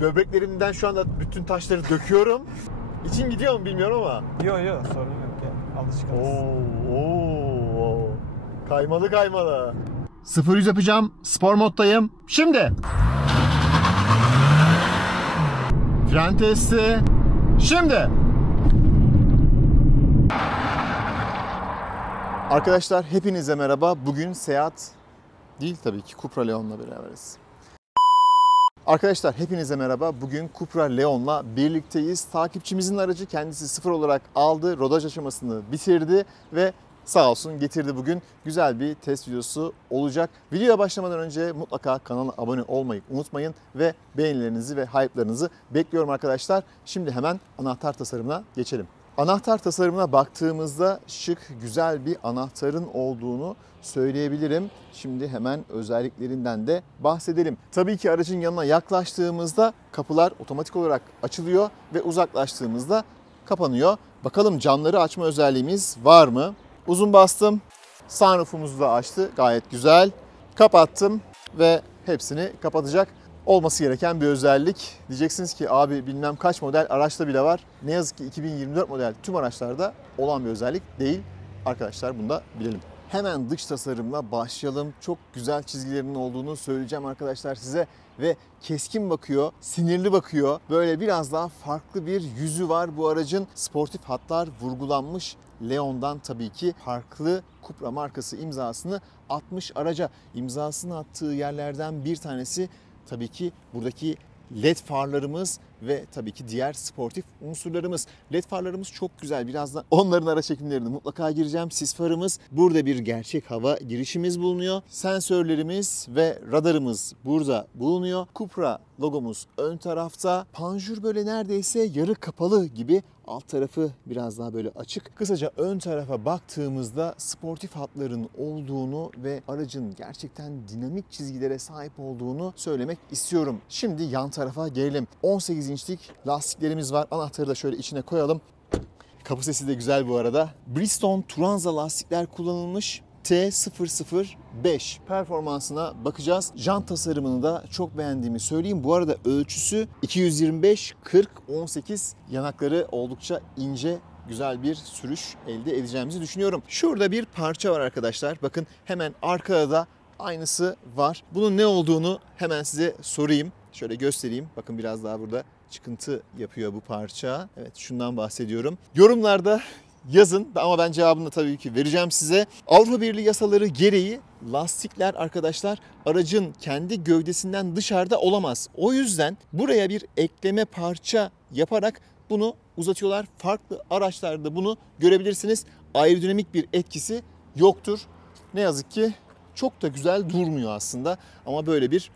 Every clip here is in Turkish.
Böbreklerimden şu anda bütün taşları döküyorum. İçin gidiyor mu bilmiyorum ama. Yok sorun yok ya. Alışkanız. Oo. Kaymalı kaymalı. 0-100 yapacağım. Spor moddayım. Şimdi. Fren testi. Şimdi. Arkadaşlar hepinize merhaba. Bugün Seat değil tabii ki Cupra Leon'la beraberiz. Arkadaşlar hepinize merhaba. Bugün Cupra Leon'la birlikteyiz. Takipçimizin aracı kendisi sıfır olarak aldı. Rodaj aşamasını bitirdi ve sağ olsun getirdi bugün. Güzel bir test videosu olacak. Videoya başlamadan önce mutlaka kanala abone olmayı unutmayın ve beğenilerinizi ve hype'larınızı bekliyorum arkadaşlar. Şimdi hemen anahtar tasarımına geçelim. Anahtar tasarımına baktığımızda şık, güzel bir anahtarın olduğunu söyleyebilirim. Şimdi hemen özelliklerinden de bahsedelim. Tabii ki aracın yanına yaklaştığımızda kapılar otomatik olarak açılıyor ve uzaklaştığımızda kapanıyor. Bakalım camları açma özelliğimiz var mı? Uzun bastım, sunroofumuzu da açtı. Gayet güzel. Kapattım ve hepsini kapatacak. Olması gereken bir özellik. Diyeceksiniz ki abi bilmem kaç model araçta bile var. Ne yazık ki 2024 model tüm araçlarda olan bir özellik değil. Arkadaşlar bunu da bilelim. Hemen dış tasarımla başlayalım. Çok güzel çizgilerinin olduğunu söyleyeceğim arkadaşlar size. Ve keskin bakıyor, sinirli bakıyor. Böyle biraz daha farklı bir yüzü var bu aracın. Sportif hatlar vurgulanmış. Leon'dan tabii ki farklı Cupra markası imzasını atmış araca. İmzasını attığı yerlerden bir tanesi tabii ki buradaki LED farlarımız ve tabii ki diğer sportif unsurlarımız. LED farlarımız çok güzel. Birazdan onların ara çekimlerine mutlaka gireceğim. Sis farımız. Burada bir gerçek hava girişimiz bulunuyor. Sensörlerimiz ve radarımız burada bulunuyor. Cupra logomuz ön tarafta. Panjur böyle neredeyse yarı kapalı gibi. Alt tarafı biraz daha böyle açık. Kısaca ön tarafa baktığımızda sportif hatların olduğunu ve aracın gerçekten dinamik çizgilere sahip olduğunu söylemek istiyorum. Şimdi yan tarafa gelelim. 18 inçlik lastiklerimiz var. Anahtarı da şöyle içine koyalım. Kapı sesi de güzel bu arada. Bridgestone Turanza lastikler kullanılmış. T005 performansına bakacağız. Jant tasarımını da çok beğendiğimi söyleyeyim. Bu arada ölçüsü 225-40-18, yanakları oldukça ince, güzel bir sürüş elde edeceğimizi düşünüyorum. Şurada bir parça var arkadaşlar. Bakın hemen arkada da aynısı var. Bunun ne olduğunu hemen size sorayım. Şöyle göstereyim. Bakın biraz daha burada çıkıntı yapıyor bu parça. Evet, şundan bahsediyorum. Yorumlarda yazın ama ben cevabını da tabii ki vereceğim size. Avrupa Birliği yasaları gereği lastikler arkadaşlar aracın kendi gövdesinden dışarıda olamaz. O yüzden buraya bir ekleme parça yaparak bunu uzatıyorlar. Farklı araçlarda bunu görebilirsiniz. Aerodinamik bir etkisi yoktur. Ne yazık ki çok da güzel durmuyor aslında ama böyle bir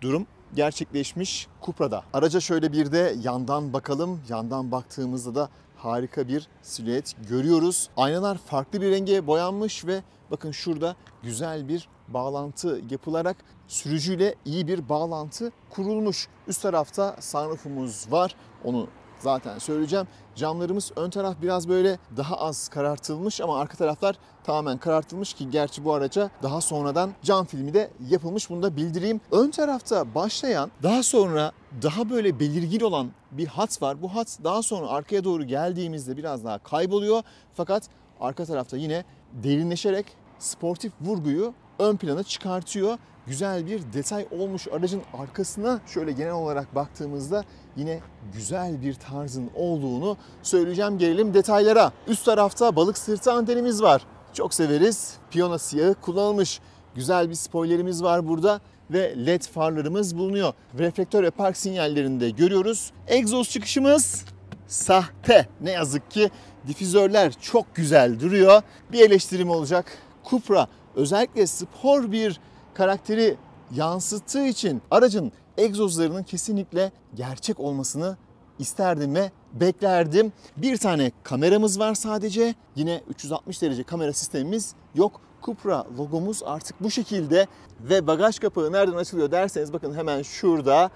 durum gerçekleşmiş Cupra'da. Araca şöyle bir de yandan bakalım. Yandan baktığımızda da harika bir silüet görüyoruz. Aynalar farklı bir renge boyanmış ve bakın şurada güzel bir bağlantı yapılarak sürücüyle iyi bir bağlantı kurulmuş. Üst tarafta sunroofumuz var. Onu zaten söyleyeceğim. Camlarımız ön taraf biraz böyle daha az karartılmış ama arka taraflar tamamen karartılmış ki gerçi bu araca daha sonradan cam filmi de yapılmış. Bunu da bildireyim. Ön tarafta başlayan daha sonra daha böyle belirgin olan bir hat var. Bu hat daha sonra arkaya doğru geldiğimizde biraz daha kayboluyor. Fakat arka tarafta yine derinleşerek sportif vurguyu ön plana çıkartıyor. Güzel bir detay olmuş. Aracın arkasına şöyle genel olarak baktığımızda yine güzel bir tarzın olduğunu söyleyeceğim. Gelelim detaylara. Üst tarafta balık sırtı antenimiz var. Çok severiz. Piyano siyahı kullanılmış. Güzel bir spoilerimiz var burada ve LED farlarımız bulunuyor. Reflektör ve park sinyallerini de görüyoruz. Egzoz çıkışımız sahte. Ne yazık ki difüzörler çok güzel duruyor. Bir eleştirim olacak. Cupra özellikle spor bir karakteri yansıttığı için aracın egzozlarının kesinlikle gerçek olmasını isterdim ve beklerdim. Bir tane kameramız var sadece. Yine 360 derece kamera sistemimiz yok. Cupra logomuz artık bu şekilde ve bagaj kapağı nereden açılıyor derseniz bakın hemen şurada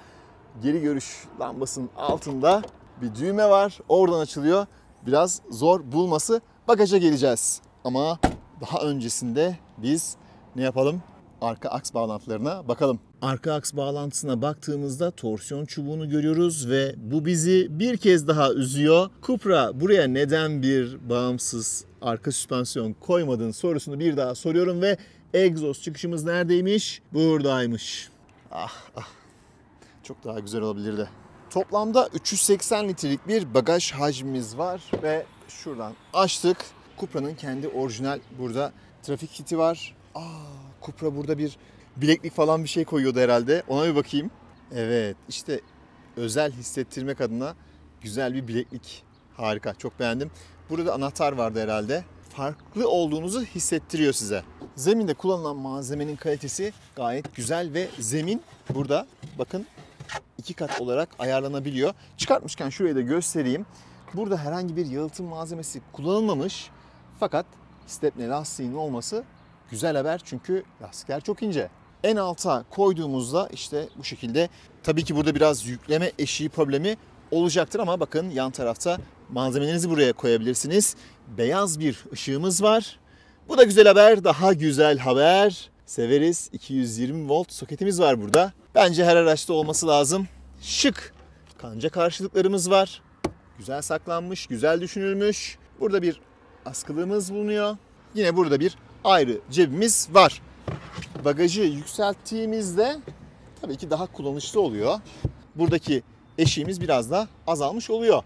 geri görüş lambasının altında bir düğme var. Oradan açılıyor. Biraz zor bulması. Bagaja geleceğiz. Ama daha öncesinde biz ne yapalım? arka aks bağlantılarına bakalım. Arka aks bağlantısına baktığımızda torsiyon çubuğunu görüyoruz ve bu bizi bir kez daha üzüyor. Cupra, buraya neden bir bağımsız arka süspansiyon koymadın sorusunu bir daha soruyorum ve egzoz çıkışımız neredeymiş? Buradaymış. Çok daha güzel olabilirdi. Toplamda 380 litrelik bir bagaj hacmimiz var ve şuradan açtık. Cupra'nın kendi orijinal burada trafik kiti var. Cupra burada bir bileklik falan bir şey koyuyordu herhalde. Ona bir bakayım. Evet, işte özel hissettirmek adına güzel bir bileklik. Harika, çok beğendim. Burada anahtar vardı herhalde. Farklı olduğunuzu hissettiriyor size. Zeminde kullanılan malzemenin kalitesi gayet güzel ve zemin burada bakın 2 kat olarak ayarlanabiliyor. Çıkartmışken şurayı da göstereyim. Burada herhangi bir yalıtım malzemesi kullanılmamış. Fakat stepne lastiğinin olması güzel haber çünkü lastikler çok ince. En alta koyduğumuzda işte bu şekilde, tabii ki burada biraz yükleme eşiği problemi olacaktır ama bakın yan tarafta malzemelerinizi buraya koyabilirsiniz. Beyaz bir ışığımız var. Bu da güzel haber, daha güzel haber. Severiz, 220 volt soketimiz var burada. Bence her araçta olması lazım. Şık kanca karşılıklarımız var. Güzel saklanmış, güzel düşünülmüş. Burada bir askılığımız bulunuyor. Yine burada bir ayrı cebimiz var. Bagajı yükselttiğimizde tabii ki daha kullanışlı oluyor. Buradaki eşiğimiz biraz da azalmış oluyor.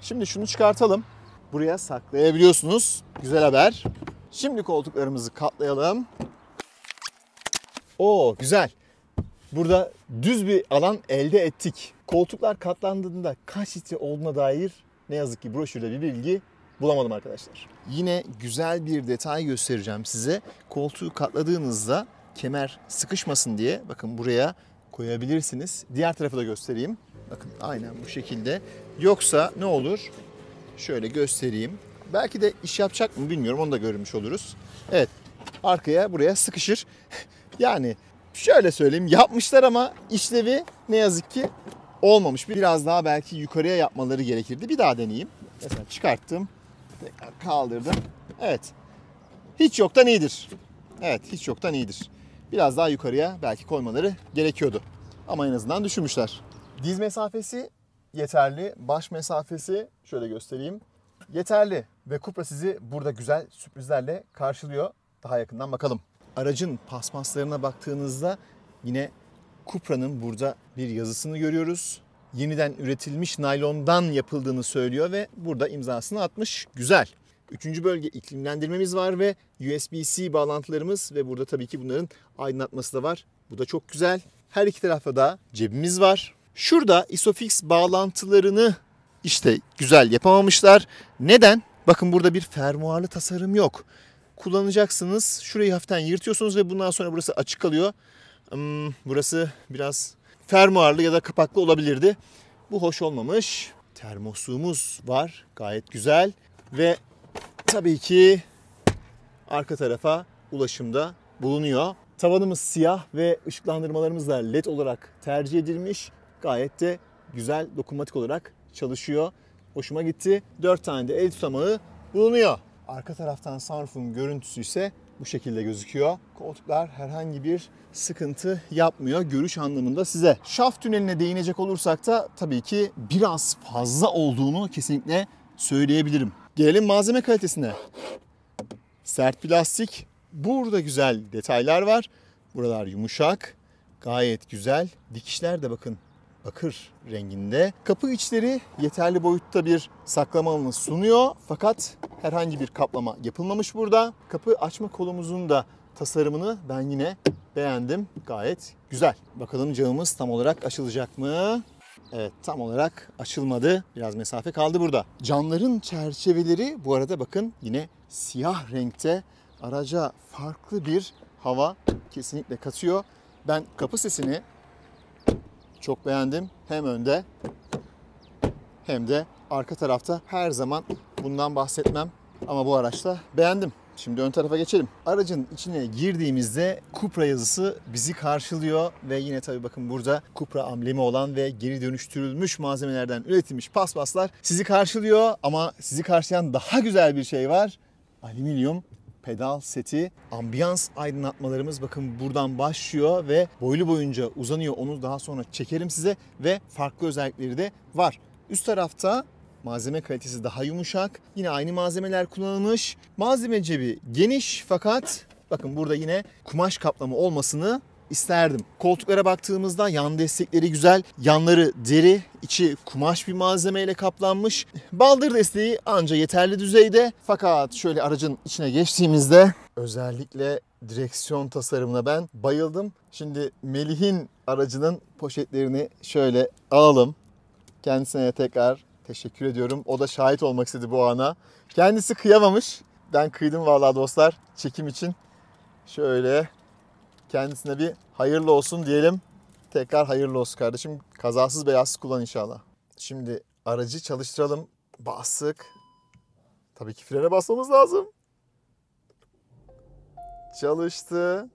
Şimdi şunu çıkartalım. Buraya saklayabiliyorsunuz. Güzel haber. Şimdi koltuklarımızı katlayalım. Güzel. Burada düz bir alan elde ettik. Koltuklar katlandığında kaç litre olduğuna dair ne yazık ki broşürde bir bilgi bulamadım arkadaşlar. Yine güzel bir detay göstereceğim size. Koltuğu katladığınızda kemer sıkışmasın diye bakın buraya koyabilirsiniz. Diğer tarafı da göstereyim. Bakın aynen bu şekilde. Yoksa ne olur? Şöyle göstereyim. Belki de iş yapacak mı bilmiyorum, onu da görmüş oluruz. Evet, arkaya buraya sıkışır. Yani şöyle söyleyeyim, yapmışlar ama işlevi ne yazık ki olmamış. Biraz daha belki yukarıya yapmaları gerekirdi. Bir daha deneyeyim. Mesela çıkarttım. Tekrar kaldırdım. Evet. Hiç yoktan iyidir. Evet, hiç yoktan iyidir. Biraz daha yukarıya belki koymaları gerekiyordu. Ama en azından düşünmüşler. Diz mesafesi yeterli. Baş mesafesi şöyle göstereyim. Yeterli. Ve Cupra sizi burada güzel sürprizlerle karşılıyor. Daha yakından bakalım. Aracın paspaslarına baktığınızda yine Cupra'nın burada bir yazısını görüyoruz. Yeniden üretilmiş naylondan yapıldığını söylüyor ve burada imzasını atmış. Güzel. 3. bölge iklimlendirmemiz var ve USB-C bağlantılarımız ve burada tabii ki bunların aydınlatması da var. Bu da çok güzel. Her iki tarafta da cebimiz var. Şurada ISOFIX bağlantılarını işte güzel yapamamışlar. Neden? Bakın burada bir fermuarlı tasarım yok. Kullanacaksınız. Şurayı hafiften yırtıyorsunuz ve bundan sonra burası açık kalıyor. Burası biraz fermuarlı ya da kapaklı olabilirdi. Bu hoş olmamış. Termosluğumuz var. Gayet güzel. Ve tabii ki arka tarafa ulaşımda bulunuyor. Tavanımız siyah ve ışıklandırmalarımız da LED olarak tercih edilmiş. Gayet de güzel, dokunmatik olarak çalışıyor. Hoşuma gitti. 4 tane de el tutamağı bulunuyor. Arka taraftan sunroof'un görüntüsü ise bu şekilde gözüküyor. Koltuklar herhangi bir sıkıntı yapmıyor görüş anlamında size. Şaft tüneline değinecek olursak da tabii ki biraz fazla olduğunu kesinlikle söyleyebilirim. Gelelim malzeme kalitesine. Sert plastik. Burada güzel detaylar var. Buralar yumuşak. Gayet güzel. Dikişler de bakın bakır renginde. Kapı içleri yeterli boyutta bir saklama alanı sunuyor. Fakat herhangi bir kaplama yapılmamış burada. Kapı açma kolumuzun da tasarımını ben yine beğendim. Gayet güzel. Bakalım camımız tam olarak açılacak mı? Evet, tam olarak açılmadı. Biraz mesafe kaldı burada. Camların çerçeveleri bu arada bakın yine siyah renkte. Araca farklı bir hava kesinlikle katıyor. Ben kapı sesini çok beğendim. Hem önde hem de arka tarafta. Her zaman bundan bahsetmem ama bu araçta beğendim. Şimdi ön tarafa geçelim. Aracın içine girdiğimizde Cupra yazısı bizi karşılıyor ve yine tabii bakın burada Cupra amblemi olan ve geri dönüştürülmüş malzemelerden üretilmiş paspaslar sizi karşılıyor ama sizi karşılayan daha güzel bir şey var. Alüminyum pedal seti. Ambiyans aydınlatmalarımız bakın buradan başlıyor ve boylu boyunca uzanıyor. Onu daha sonra çekerim size ve farklı özellikleri de var. Üst tarafta malzeme kalitesi daha yumuşak. Yine aynı malzemeler kullanılmış. Malzeme cebi geniş fakat bakın burada yine kumaş kaplama olmasını isterdim. Koltuklara baktığımızda yan destekleri güzel. Yanları deri, içi kumaş bir malzemeyle kaplanmış. Baldır desteği anca yeterli düzeyde. Fakat şöyle aracın içine geçtiğimizde özellikle direksiyon tasarımına ben bayıldım. Şimdi Melih'in aracının poşetlerini şöyle alalım. Kendisine tekrar teşekkür ediyorum. O da şahit olmak istedi bu ana. Kendisi kıyamamış. Ben kıydım vallahi dostlar çekim için. Şöyle kendisine bir hayırlı olsun diyelim. Tekrar hayırlı olsun kardeşim. Kazasız belasız kullan inşallah. Şimdi aracı çalıştıralım. Bastık. Tabii ki frene basmamız lazım. Çalıştı.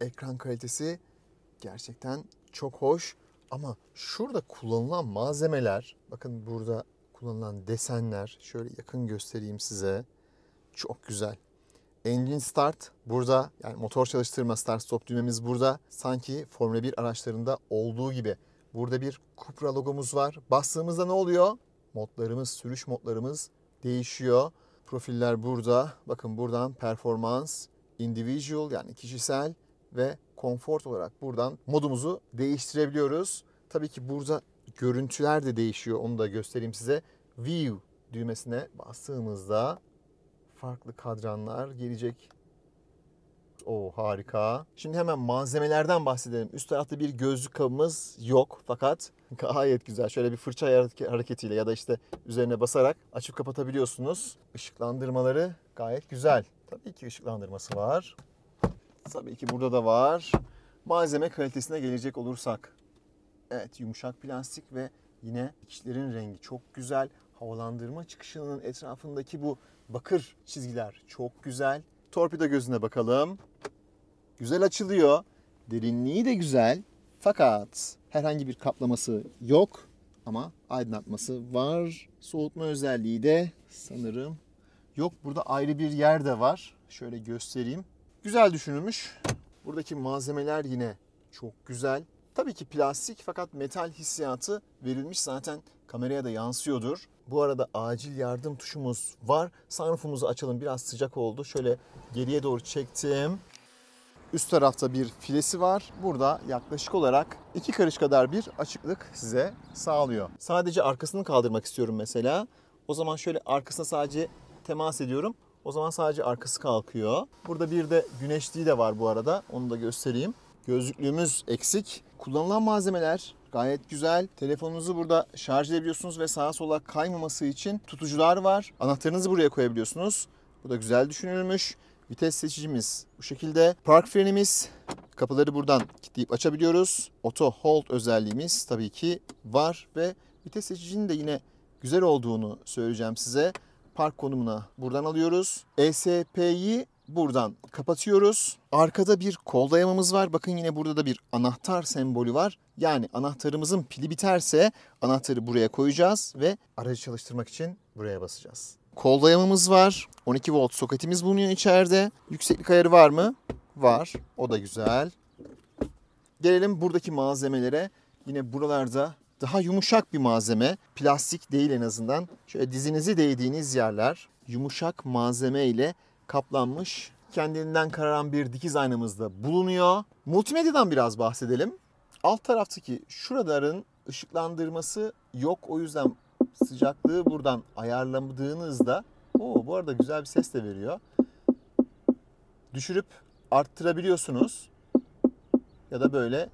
Ekran kalitesi gerçekten çok hoş. Ama şurada kullanılan malzemeler, bakın burada kullanılan desenler, şöyle yakın göstereyim size. Çok güzel. Engine start burada, yani motor çalıştırma start stop düğmemiz burada. Sanki Formula 1 araçlarında olduğu gibi. Burada bir Cupra logomuz var. Bastığımızda ne oluyor? Modlarımız, sürüş modlarımız değişiyor. Profiller burada. Bakın buradan performans, individual yani kişisel ve comfort olarak buradan modumuzu değiştirebiliyoruz. Tabii ki burada görüntüler de değişiyor. Onu da göstereyim size. View düğmesine bastığımızda farklı kadranlar gelecek. O harika. Şimdi hemen malzemelerden bahsedelim. Üst tarafta bir gözlük kabımız yok fakat gayet güzel. Şöyle bir fırça hareketiyle ya da işte üzerine basarak açıp kapatabiliyorsunuz. Işıklandırmaları gayet güzel. Tabii ki ışıklandırması var. Tabii ki burada da var. Malzeme kalitesine gelecek olursak. Evet, yumuşak plastik ve yine dikişlerin rengi çok güzel. Havalandırma çıkışının etrafındaki bu bakır çizgiler çok güzel. Torpido gözüne bakalım. Güzel açılıyor. Derinliği de güzel. Fakat herhangi bir kaplaması yok. Ama aydınlatması var. Soğutma özelliği de sanırım yok. Burada ayrı bir yer de var. Şöyle göstereyim. Güzel düşünülmüş. Buradaki malzemeler yine çok güzel. Tabii ki plastik fakat metal hissiyatı verilmiş, zaten kameraya da yansıyordur. Bu arada acil yardım tuşumuz var. Sunroofumuzu açalım, biraz sıcak oldu. Şöyle geriye doğru çektim. Üst tarafta bir filesi var. Burada yaklaşık olarak 2 karış kadar bir açıklık size sağlıyor. Sadece arkasını kaldırmak istiyorum mesela. O zaman şöyle arkasına sadece temas ediyorum. O zaman sadece arkası kalkıyor. Burada bir de güneşliği de var bu arada. Onu da göstereyim. Gözlüklüğümüz eksik. Kullanılan malzemeler gayet güzel. Telefonunuzu burada şarj edebiliyorsunuz ve sağa sola kaymaması için tutucular var. Anahtarınızı buraya koyabiliyorsunuz. Bu da güzel düşünülmüş. Vites seçicimiz bu şekilde. Park frenimiz. Kapıları buradan kilitleyip açabiliyoruz. Auto hold özelliğimiz tabii ki var ve vites seçicinin de yine güzel olduğunu söyleyeceğim size. Park konumuna buradan alıyoruz. ESP'yi buradan kapatıyoruz. Arkada bir kol dayamamız var. Bakın yine burada da bir anahtar sembolü var. Yani anahtarımızın pili biterse anahtarı buraya koyacağız ve aracı çalıştırmak için buraya basacağız. Kol dayamamız var. 12 volt soketimiz bulunuyor içeride. Yükseklik ayarı var mı? Var. O da güzel. Gelelim buradaki malzemelere. Yine buralarda daha yumuşak bir malzeme. Plastik değil en azından. Şöyle dizinizi değdiğiniz yerler yumuşak malzeme ile kaplanmış. Kendinden kararan bir dikiz aynamız da bulunuyor. Multimedyadan biraz bahsedelim. Alt taraftaki şuraların ışıklandırması yok. O yüzden sıcaklığı buradan ayarladığınızda bu arada güzel bir ses de veriyor. Düşürüp arttırabiliyorsunuz. Ya da böyle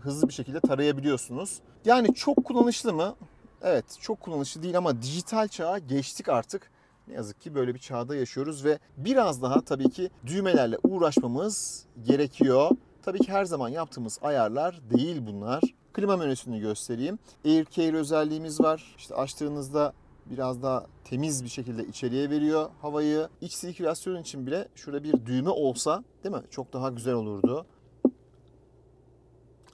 hızlı bir şekilde tarayabiliyorsunuz. Yani çok kullanışlı mı? Evet, çok kullanışlı değil ama dijital çağa geçtik artık. Ne yazık ki böyle bir çağda yaşıyoruz ve biraz daha tabii ki düğmelerle uğraşmamız gerekiyor. Tabii ki her zaman yaptığımız ayarlar değil bunlar. Klima menüsünü göstereyim. Air Care özelliğimiz var. İşte açtığınızda biraz daha temiz bir şekilde içeriye veriyor havayı. İç sirkülasyon için bile şurada bir düğme olsa, değil mi? Çok daha güzel olurdu.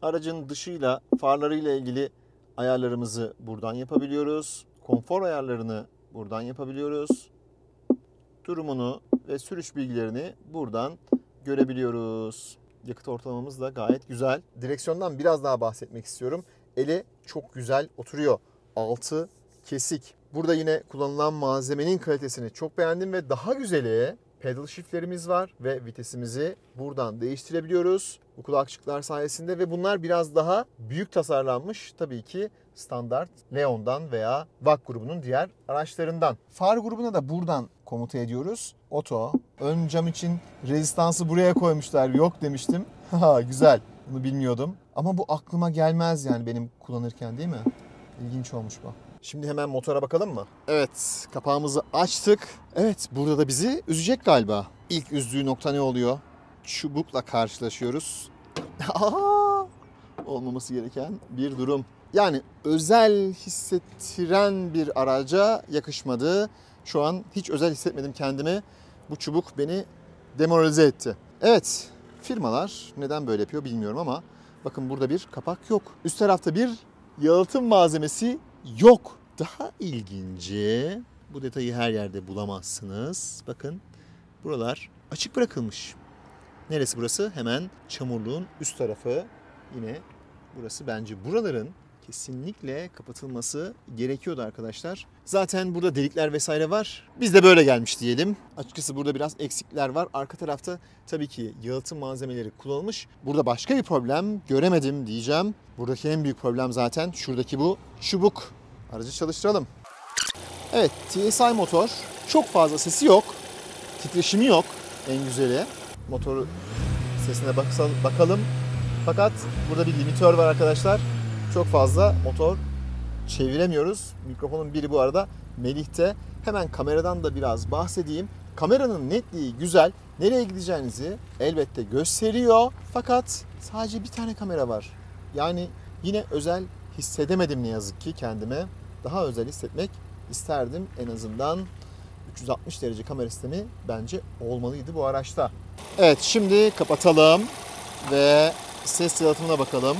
Aracın dışıyla, farlarıyla ilgili ayarlarımızı buradan yapabiliyoruz. Konfor ayarlarını buradan yapabiliyoruz. Durumunu ve sürüş bilgilerini buradan görebiliyoruz. Yakıt ortalamamız da gayet güzel. Direksiyondan biraz daha bahsetmek istiyorum. Eli çok güzel oturuyor. Altı kesik. Burada yine kullanılan malzemenin kalitesini çok beğendim ve daha güzeli pedal shiftlerimiz var ve vitesimizi buradan değiştirebiliyoruz bu kulakçıklar sayesinde ve bunlar biraz daha büyük tasarlanmış tabii ki standart Leon'dan veya VAG grubunun diğer araçlarından. Far grubuna da buradan komuta ediyoruz. Oto. Ön cam için rezistansı buraya koymuşlar. Yok demiştim. Haha güzel. Bunu bilmiyordum. Ama bu aklıma gelmez yani benim kullanırken, değil mi? İlginç olmuş bu. Şimdi hemen motora bakalım mı? Evet, kapağımızı açtık. Evet, burada da bizi üzecek galiba. İlk üzdüğü nokta ne oluyor? Çubukla karşılaşıyoruz. Olmaması gereken bir durum. Yani özel hissettiren bir araca yakışmadı. Şu an hiç özel hissetmedim kendimi. Bu çubuk beni demoralize etti. Evet, firmalar neden böyle yapıyor bilmiyorum ama bakın burada bir kapak yok. Üst tarafta bir yalıtım malzemesi yok. Daha ilginci, bu detayı her yerde bulamazsınız. Bakın buralar açık bırakılmış. Neresi burası? Hemen çamurluğun üst tarafı. Yine burası, bence buraların kesinlikle kapatılması gerekiyordu arkadaşlar. Zaten burada delikler vesaire var. Biz de böyle gelmiş diyelim. Açıkçası burada biraz eksikler var. Arka tarafta tabii ki yalıtım malzemeleri kullanılmış. Burada başka bir problem göremedim diyeceğim. Buradaki en büyük problem zaten şuradaki bu çubuk. Aracı çalıştıralım. Evet, TSI motor. Çok fazla sesi yok. Titreşimi yok en güzeli. Motor sesine bakalım. Fakat burada bir limitör var arkadaşlar. Çok fazla motor çeviremiyoruz. Mikrofonun biri bu arada Melih'te. Hemen kameradan da biraz bahsedeyim. Kameranın netliği güzel. Nereye gideceğinizi elbette gösteriyor. Fakat sadece bir tane kamera var. Yani yine özel hissedemedim ne yazık ki kendime. Daha özel hissetmek isterdim. En azından 360 derece kamera sistemi bence olmalıydı bu araçta. Evet, şimdi kapatalım ve ses yalıtımına bakalım.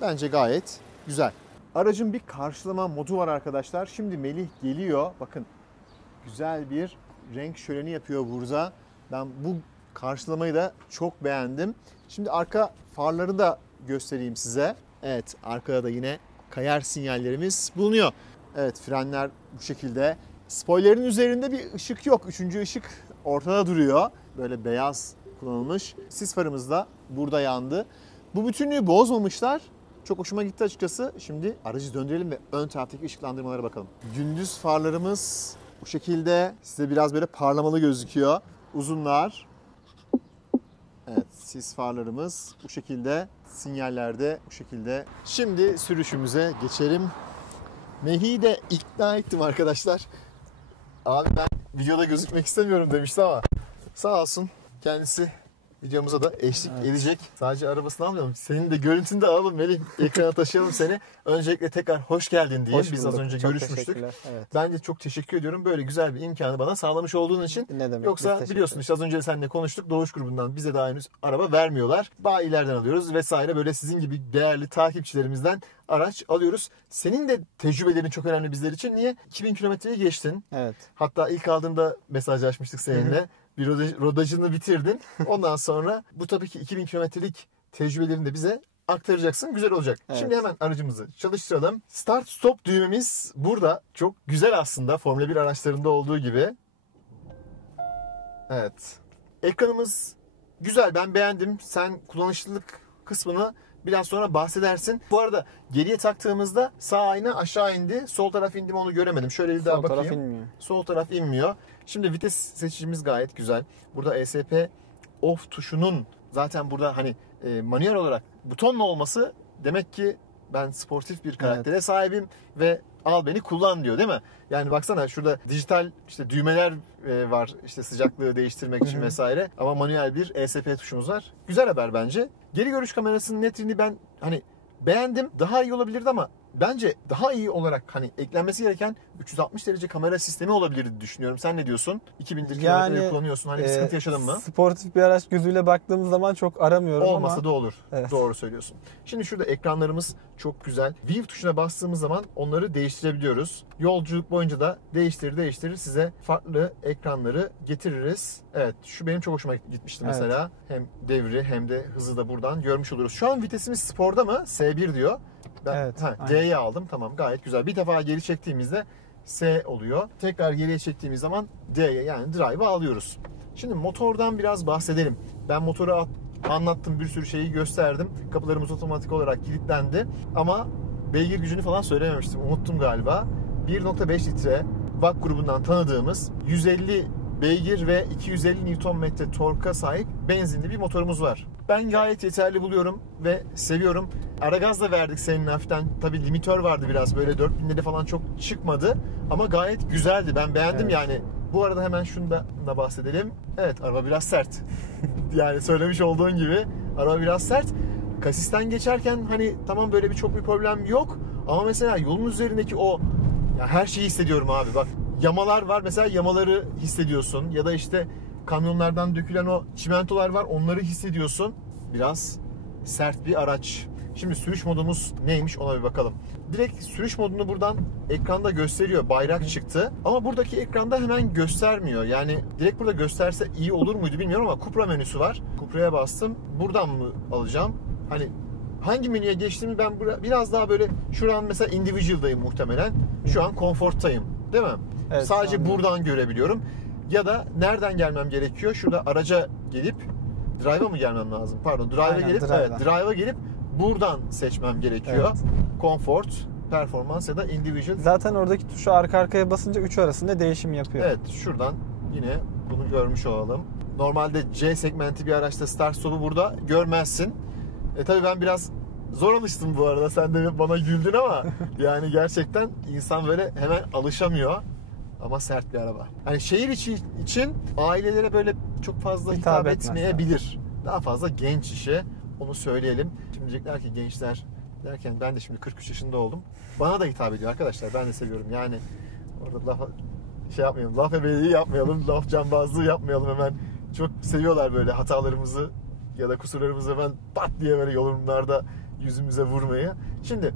Bence gayet güzel. Aracın bir karşılama modu var arkadaşlar. Şimdi Melih geliyor. Bakın güzel bir renk şöleni yapıyor burada. Ben bu karşılamayı da çok beğendim. Şimdi arka farları da göstereyim size. Evet, arkada da yine kayar sinyallerimiz bulunuyor. Evet, frenler bu şekilde. Spoiler'in üzerinde bir ışık yok. Üçüncü ışık ortada duruyor. Böyle beyaz kullanılmış. Sis farımız da burada yandı. Bu bütünlüğü bozmamışlar. Çok hoşuma gitti açıkçası. Şimdi aracı döndürelim ve ön taraftaki ışıklandırmalara bakalım. Gündüz farlarımız bu şekilde. Size biraz böyle parlamalı gözüküyor. Uzunlar. Evet, sis farlarımız bu şekilde. Sinyaller de bu şekilde. Şimdi sürüşümüze geçelim. Melih'i de ikna ettim arkadaşlar. Abi ben videoda gözükmek istemiyorum demişti ama sağ olsun kendisi videomuza da eşlik edecek. Sadece arabasını almayalım. Senin de görüntünü de alalım Melih. Ekrana taşıyalım seni. Öncelikle tekrar hoş geldin diye. Biz az önce görüşmüştük. Evet. Ben de çok teşekkür ediyorum. Böyle güzel bir imkanı bana sağlamış olduğun için. Ne demek? Yoksa biliyorsun işte az önce seninle konuştuk. Doğuş grubundan bize daha henüz araba vermiyorlar. Bayilerden alıyoruz vesaire. Böyle sizin gibi değerli takipçilerimizden araç alıyoruz. Senin de tecrübelerin çok önemli bizler için. Niye? 2000 kilometreyi geçtin. Evet. Hatta ilk aldığımda mesajlaşmıştık seninle. Bir rodajını bitirdin. Ondan sonra bu tabii ki 2000 kilometrelik tecrübelerini de bize aktaracaksın. Güzel olacak. Evet. Şimdi hemen aracımızı çalıştıralım. Start stop düğmemiz burada. Çok güzel aslında. Formula 1 araçlarında olduğu gibi. Evet. Ekranımız güzel. Ben beğendim. Sen kullanışlılık kısmını biraz sonra bahsedersin. Bu arada geriye taktığımızda sağ ayna aşağı indi. Sol taraf indi mi onu göremedim. Şöyle bir daha bakayım. Sol taraf inmiyor. Sol taraf inmiyor. Şimdi vites seçicimiz gayet güzel. Burada ESP off tuşunun zaten burada hani manuel olarak butonla olması demek ki ben sportif bir karaktere sahibim ve al beni kullan diyor değil mi? Yani baksana şurada dijital işte düğmeler var işte sıcaklığı değiştirmek için vesaire ama manuel bir ESP tuşumuz var. Güzel haber bence. Geri görüş kamerasının netliğini ben hani beğendim. Daha iyi olabilirdi ama bence daha iyi olarak hani eklenmesi gereken 360 derece kamera sistemi olabilir düşünüyorum. Sen ne diyorsun? 2000'dir kilometreleri kullanıyorsun. Hani bir sıkıntı yaşadın mı? Sportif bir araç gözüyle baktığımız zaman çok aramıyorum Olmasa ama. da olur. Evet. Doğru söylüyorsun. Şimdi şurada ekranlarımız çok güzel. View tuşuna bastığımız zaman onları değiştirebiliyoruz. Yolculuk boyunca da değiştirir size farklı ekranları getiririz. Evet, şu benim çok hoşuma gitmişti mesela. Hem devri hem de hızı da buradan görmüş oluruz. Şu an vitesimiz sporda mı? S1 diyor. Ben D'ye aldım. Tamam, gayet güzel. Bir defa geri çektiğimizde S oluyor. Tekrar geriye çektiğimiz zaman D'ye, yani drive'a alıyoruz. Şimdi motordan biraz bahsedelim. Ben motoru anlattım, bir sürü şeyi gösterdim. Kapılarımız otomatik olarak kilitlendi. Ama beygir gücünü falan söylememiştim. Unuttum galiba. 1.5 litre VAK grubundan tanıdığımız 150 beygir ve 250 Nm torka sahip benzinli bir motorumuz var. Ben gayet yeterli buluyorum ve seviyorum. Ara gaz da verdik seninle hafiften. Tabii limitör vardı biraz, böyle 4000'leri falan çok çıkmadı. Ama gayet güzeldi. Ben beğendim yani. Bu arada hemen şunu da bahsedelim. Evet, araba biraz sert. Yani söylemiş olduğun gibi araba biraz sert. Kasisten geçerken hani tamam, böyle çok bir problem yok. Ama mesela yolun üzerindeki o, ya her şeyi hissediyorum abi. Bak, yamalar var. Mesela yamaları hissediyorsun. Ya da işte kamyonlardan dökülen o çimentolar var. Onları hissediyorsun. Biraz sert bir araç. Şimdi sürüş modumuz neymiş ona bir bakalım. Direkt sürüş modunu buradan ekranda gösteriyor. Bayrak çıktı. Ama buradaki ekranda hemen göstermiyor. Yani direkt burada gösterse iyi olur muydu bilmiyorum ama Cupra menüsü var. Cupra'ya bastım. Buradan mı alacağım? Hani hangi menüye geçtiğimi ben biraz daha böyle, şu an mesela Individual'dayım muhtemelen. Şu an Comfort'tayım. Değil mi? Evet, sadece buradan görebiliyorum. Ya da nereden gelmem gerekiyor? Şurada araca gelip Drive'a mı gelmem lazım? Pardon, Drive'a gelip Drive'a gelip buradan seçmem gerekiyor. Evet. Comfort, Performans ya da Individual. Zaten oradaki tuşu arka arkaya basınca 3 arasında değişim yapıyor. Evet, şuradan yine bunu görmüş olalım. Normalde C segmenti bir araçta start stop'u burada görmezsin. Tabii ben biraz zor alıştım bu arada. Sen de bana güldün ama yani gerçekten insan böyle hemen alışamıyor. Ama sert bir araba. Hani şehir içi için ailelere böyle çok fazla hitap etmeyebilir. Daha fazla genç işe, onu söyleyelim. Şimdi diyecekler ki gençler derken, ben de şimdi 43 yaşında oldum. Bana da hitap ediyor arkadaşlar. Ben de seviyorum. Yani orada yapmayalım. Laf ebeliği yapmayalım. Laf cambazlığı yapmayalım hemen. Çok seviyorlar böyle hatalarımızı ya da kusurlarımızı hemen pat diye böyle yorumlarda yüzümüze vurmayı. Şimdi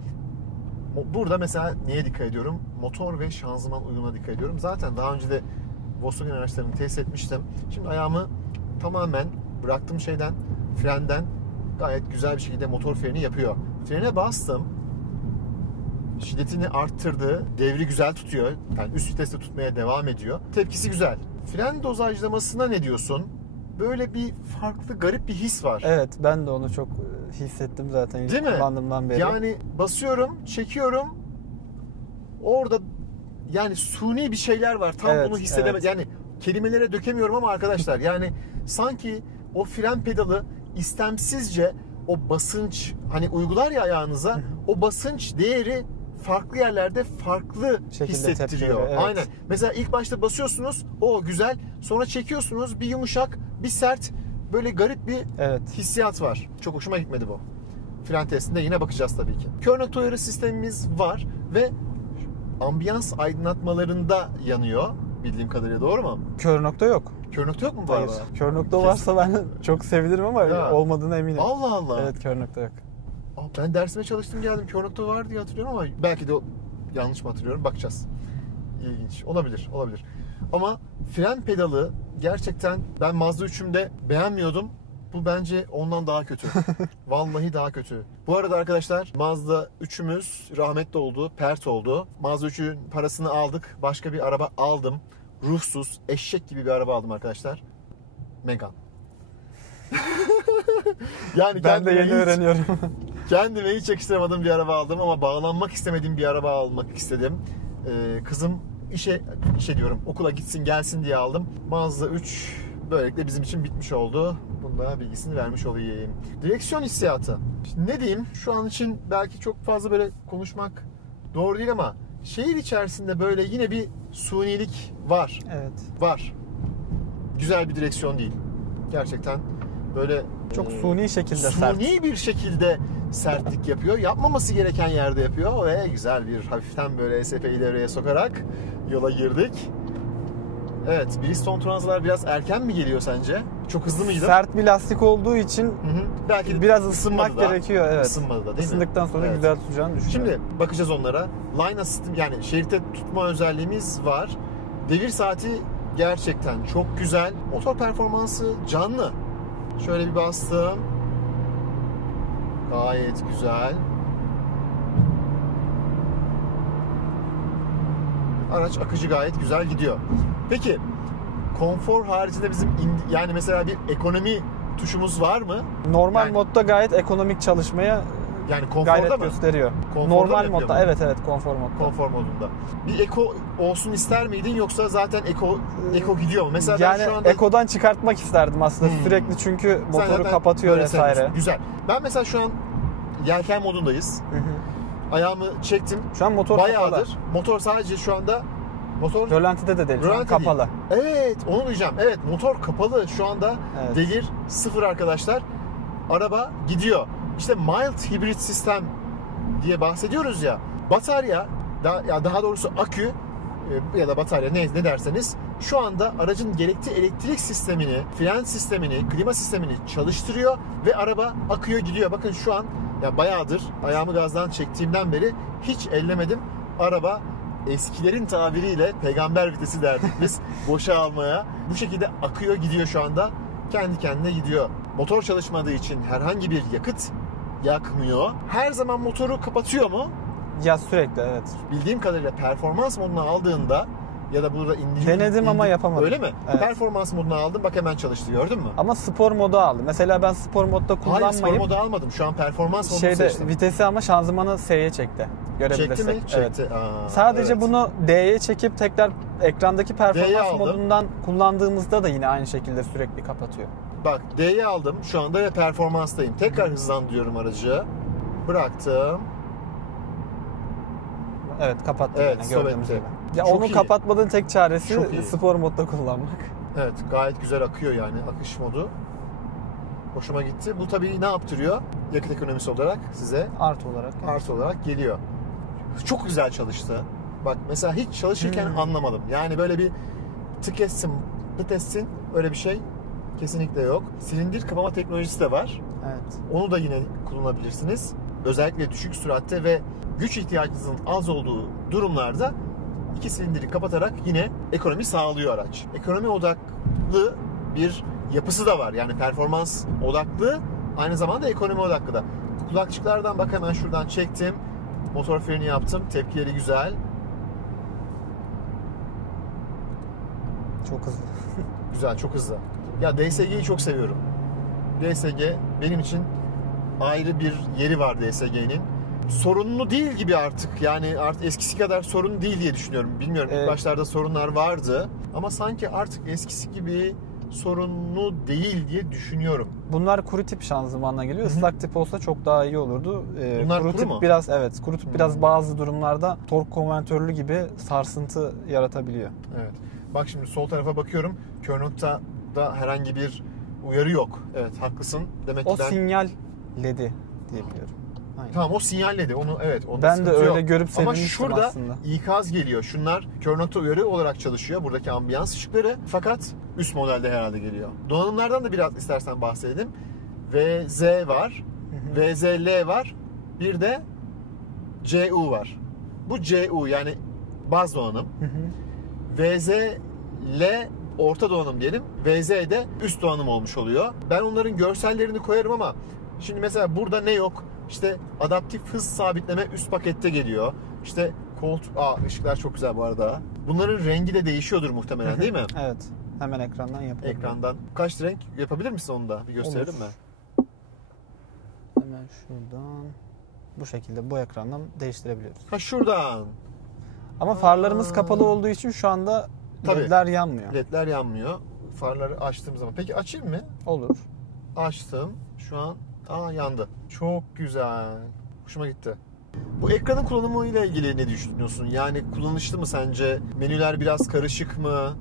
burada mesela neye dikkat ediyorum? Motor ve şanzıman uyumuna dikkat ediyorum. Zaten daha önce de Volkswagen araçlarını test etmiştim. Şimdi ayağımı tamamen bıraktığım şeyden, frenden gayet güzel bir şekilde motor freni yapıyor. Frene bastım. Şiddetini arttırdı. Devri güzel tutuyor. Yani üst viteste tutmaya devam ediyor. Tepkisi güzel. Fren dozajlamasına ne diyorsun? Böyle bir farklı, garip bir his var. Evet, ben de onu çok hissettim zaten. Değil mi? Kullandığımdan beri. Yani basıyorum, çekiyorum. Orada yani suni bir şeyler var. Tam bunu hissedemedim. Yani kelimelere dökemiyorum ama arkadaşlar, yani sanki o fren pedalı istemsizce o basınç, hani uygular ya ayağınıza, o basınç değeri farklı yerlerde farklı hissettiriyor. Evet. Aynen. Mesela ilk başta basıyorsunuz, o güzel. Sonra çekiyorsunuz, bir yumuşak, bir sert, böyle garip bir hissiyat var. Çok hoşuma gitmedi bu. Fren testinde yine bakacağız tabii ki. Kör nokta uyarı sistemimiz var ve ambiyans aydınlatmalarında yanıyor bildiğim kadarıyla, doğru mu? Kör nokta yok. Kör nokta yok mu bu arada? Kör nokta varsa ben çok sevinirim ama olmadığına eminim. Allah Allah. Evet, kör nokta yok. Ben dersime çalıştım geldim, kör nokta var diye hatırlıyorum ama belki de yanlış mı hatırlıyorum, bakacağız. İlginç. Olabilir. Ama fren pedalı gerçekten, ben Mazda 3'ümde beğenmiyordum. Bu bence ondan daha kötü. Vallahi daha kötü. Bu arada arkadaşlar, Mazda 3'ümüz rahmetli oldu, pert oldu. Mazda 3'ün parasını aldık. Başka bir araba aldım. Ruhsuz, eşek gibi bir araba aldım arkadaşlar. Megane. Yani ben de yeni öğreniyorum. Kendime hiç yakıştıramadığım bir araba aldım ama bağlanmak istemediğim bir araba almak istedim. Kızım işe diyorum, okula gitsin gelsin diye aldım. Mazda 3 böylelikle bizim için bitmiş oldu. Bunda bilgisini vermiş olayım. Direksiyon hissiyatı. Şimdi ne diyeyim? Şu an için belki çok fazla böyle konuşmak doğru değil ama şehir içerisinde böyle yine bir sunilik var. Evet. Var. Güzel bir direksiyon değil. Gerçekten böyle çok suni şekilde sert. Suni bir şekilde sertlik yapıyor. Yapmaması gereken yerde yapıyor ve güzel bir hafiften böyle ESP'yi devreye sokarak yola girdik. Evet, Bridgestone Turanza'lar biraz erken mi geliyor sence? Çok hızlı mıydı? Sert bir lastik olduğu için belki biraz ısınmak gerekiyor. Evet. Isınmadı da değil mi? Isındıktan sonra Evet. güzel tutacağını düşünüyorum. Şimdi bakacağız onlara. Line assist, yani şeritte tutma özelliğimiz var. Devir saati gerçekten çok güzel. Motor performansı canlı. Şöyle bir bastım. Gayet güzel. Araç akıcı, gayet güzel gidiyor. Peki konfor haricinde bizim yani mesela bir ekonomi tuşumuz var mı? Normal Yani- modda gayet ekonomik çalışmaya Yani konforda gayret mı? gösteriyor. Konforda mı Normal yapıyor modda, mu? evet konfor modda. Konfor modunda. Bir eko olsun ister miydin, yoksa zaten eko gidiyor mu? Mesela Yani ben şu anda ekodan çıkartmak isterdim aslında sürekli, çünkü Sen motoru zaten kapatıyor böyle vesaire. seviyorsun. Güzel. Ben mesela şu an yelken modundayız. Ayağımı çektim. Şu an motor Bayağıdır. kapalı. Motor sadece şu anda Rölantide de değil, şu an Rölanti değil. kapalı. Evet, onu diyeceğim. Evet, motor kapalı şu anda. Evet. Devir sıfır arkadaşlar. Araba gidiyor. İşte mild hibrit sistem diye bahsediyoruz ya. Batarya, daha doğrusu akü ya da batarya ne derseniz, şu anda aracın gerektiği elektrik sistemini, fren sistemini, klima sistemini çalıştırıyor ve araba akıyor gidiyor. Bakın şu an ya bayağıdır ayağımı gazdan çektiğimden beri hiç ellemedim. Araba eskilerin tabiriyle peygamber vitesi derdik biz boşa almaya. Bu şekilde akıyor gidiyor şu anda. Kendi kendine gidiyor. Motor çalışmadığı için herhangi bir yakıt yakmıyor. Her zaman motoru kapatıyor mu? Ya sürekli, evet. Bildiğim kadarıyla performans moduna aldığında ya da burada Denedim ama yapamadım. Öyle mi? Evet. Performans moduna aldım, bak hemen çalıştı, gördün mü? Ama spor modu aldım. Mesela ben spor modda Hayır, kullanmayıp spor modu almadım. Şu an performans modunu şeyde seçtim. vitesi ama şanzımanı S'ye çekti. Görebilirsek. Çekti mi? Evet. Çekti. Aa, Sadece evet. bunu D'ye çekip tekrar ekrandaki D'ye performans aldım. modundan kullandığımızda da yine aynı şekilde sürekli kapatıyor. Bak, D'yi aldım şu anda ve performanstayım. Tekrar hızlandırıyorum aracı. Bıraktım. Evet, kapattı Evet, yine stop gördüğümüz etti. gibi. Ya Çok onu iyi. kapatmanın tek çaresi Çok iyi. spor modda kullanmak. Evet, gayet güzel akıyor yani, akış modu. Hoşuma gitti. Bu tabii ne yaptırıyor? Yakıt ekonomisi olarak size Artı olarak. artı olarak geliyor. Çok güzel çalıştı. Bak mesela hiç çalışırken anlamadım. Yani böyle bir tık etsin, pıt etsin, öyle bir şey kesinlikle yok. Silindir kapama teknolojisi de var. Evet. Onu da yine kullanabilirsiniz. Özellikle düşük süratte ve güç ihtiyacınızın az olduğu durumlarda iki silindiri kapatarak yine ekonomi sağlıyor araç. Ekonomi odaklı bir yapısı da var. Yani performans odaklı, aynı zamanda ekonomi odaklı da. Kulakçıklardan bak, hemen şuradan çektim. Motor freni yaptım. Tepkileri güzel. Çok hızlı. Güzel, çok hızlı. Ya DSG'yi çok seviyorum. DSG benim için ayrı bir yeri var DSG'nin. Sorunlu değil gibi artık. Yani artık eskisi kadar sorun değil diye düşünüyorum. Bilmiyorum, ilk başlarda sorunlar vardı. Ama sanki artık eskisi gibi sorunlu değil diye düşünüyorum. Bunlar kuru tip şanzımanla geliyor. Islak tip olsa çok daha iyi olurdu. Bunlar kuru kuru tip mu? biraz, evet, kuru tip biraz bazı durumlarda tork konvertörlü gibi sarsıntı yaratabiliyor. Evet. Bak şimdi sol tarafa bakıyorum. Kör noktada herhangi bir uyarı yok. Evet, haklısın. Demek ki O sinyal ledi diye biliyorum. Aynen. Tamam, o sinyalledi. Onu onda Ben de sıkıntı öyle yok. görüp Ama sevinmiştim şurada aslında. ikaz geliyor. Şunlar kör nokta uyarı olarak çalışıyor. Buradaki ambiyans ışıkları. Fakat üst modelde herhalde geliyor. Donanımlardan da biraz istersen bahsedelim. VZ var. VZL var. Bir de CU var. Bu CU yani baz donanım. VZL orta donanım diyelim. VZ de üst donanım olmuş oluyor. Ben onların görsellerini koyarım ama şimdi mesela burada ne yok? İşte adaptif hız sabitleme üst pakette geliyor. İşte ışıklar çok güzel bu arada. Bunların rengi de değişiyordur muhtemelen, değil mi? Evet. Hemen ekrandan yapılıyor. Ekrandan. Kaç renk yapabilir misin onu da? Bir gösterelim Olur. mi? Hemen şuradan bu şekilde bu ekrandan değiştirebiliyoruz. Ha, şuradan. Ama farlarımız kapalı olduğu için şu anda Tabii. ledler yanmıyor. LED'ler yanmıyor. Farları açtığım zaman. Peki açayım mı? Olur. Açtım. Şu an yandı. Çok güzel. Hoşuma gitti. Bu ekranın kullanımıyla ilgili ne düşünüyorsun? Yani kullanışlı mı sence? Menüler biraz karışık mı?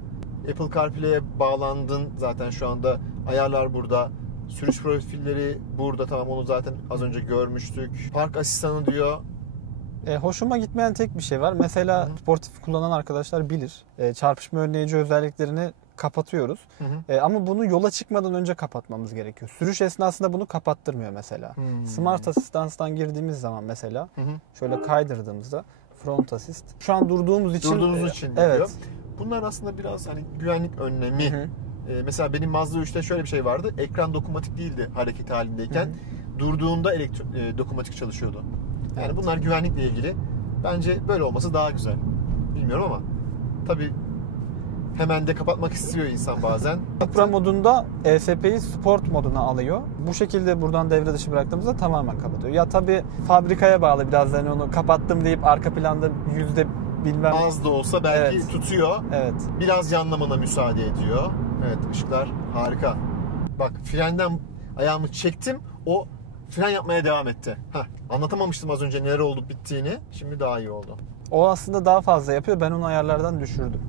Apple CarPlay'e bağlandın. Zaten şu anda ayarlar burada. Sürüş profilleri burada, tamam, onu zaten az önce görmüştük. Park asistanı diyor. Hoşuma gitmeyen tek bir şey var. Mesela sportif kullanan arkadaşlar bilir. Çarpışma önleyici özelliklerini kapatıyoruz. Ama bunu yola çıkmadan önce kapatmamız gerekiyor. Sürüş esnasında bunu kapattırmıyor mesela. Smart Assistance'dan girdiğimiz zaman mesela şöyle kaydırdığımızda front assist. Şu an durduğumuz için diyor. evet. Bunlar aslında biraz hani güvenlik önlemi. Mesela benim Mazda 3'te şöyle bir şey vardı. Ekran dokunmatik değildi hareket halindeyken. Durduğunda dokunmatik çalışıyordu. Yani Evet. bunlar güvenlikle ilgili. Bence böyle olması daha güzel. Bilmiyorum ama tabii hemen de kapatmak istiyor insan bazen. Supra modunda ESP'yi Sport moduna alıyor. Bu şekilde buradan devre dışı bıraktığımızda tamamen kapatıyor. Ya tabii fabrikaya bağlı biraz, hani onu kapattım deyip arka planda yüzde bilmem Az da olsa belki Evet. tutuyor. Evet. Biraz yanlamana müsaade ediyor. Evet, ışıklar harika. Bak, frenden ayağımı çektim. O fren yapmaya devam etti. Anlatamamıştım az önce neler olup bittiğini. Şimdi daha iyi oldu. O aslında daha fazla yapıyor. Ben onu ayarlardan düşürdüm.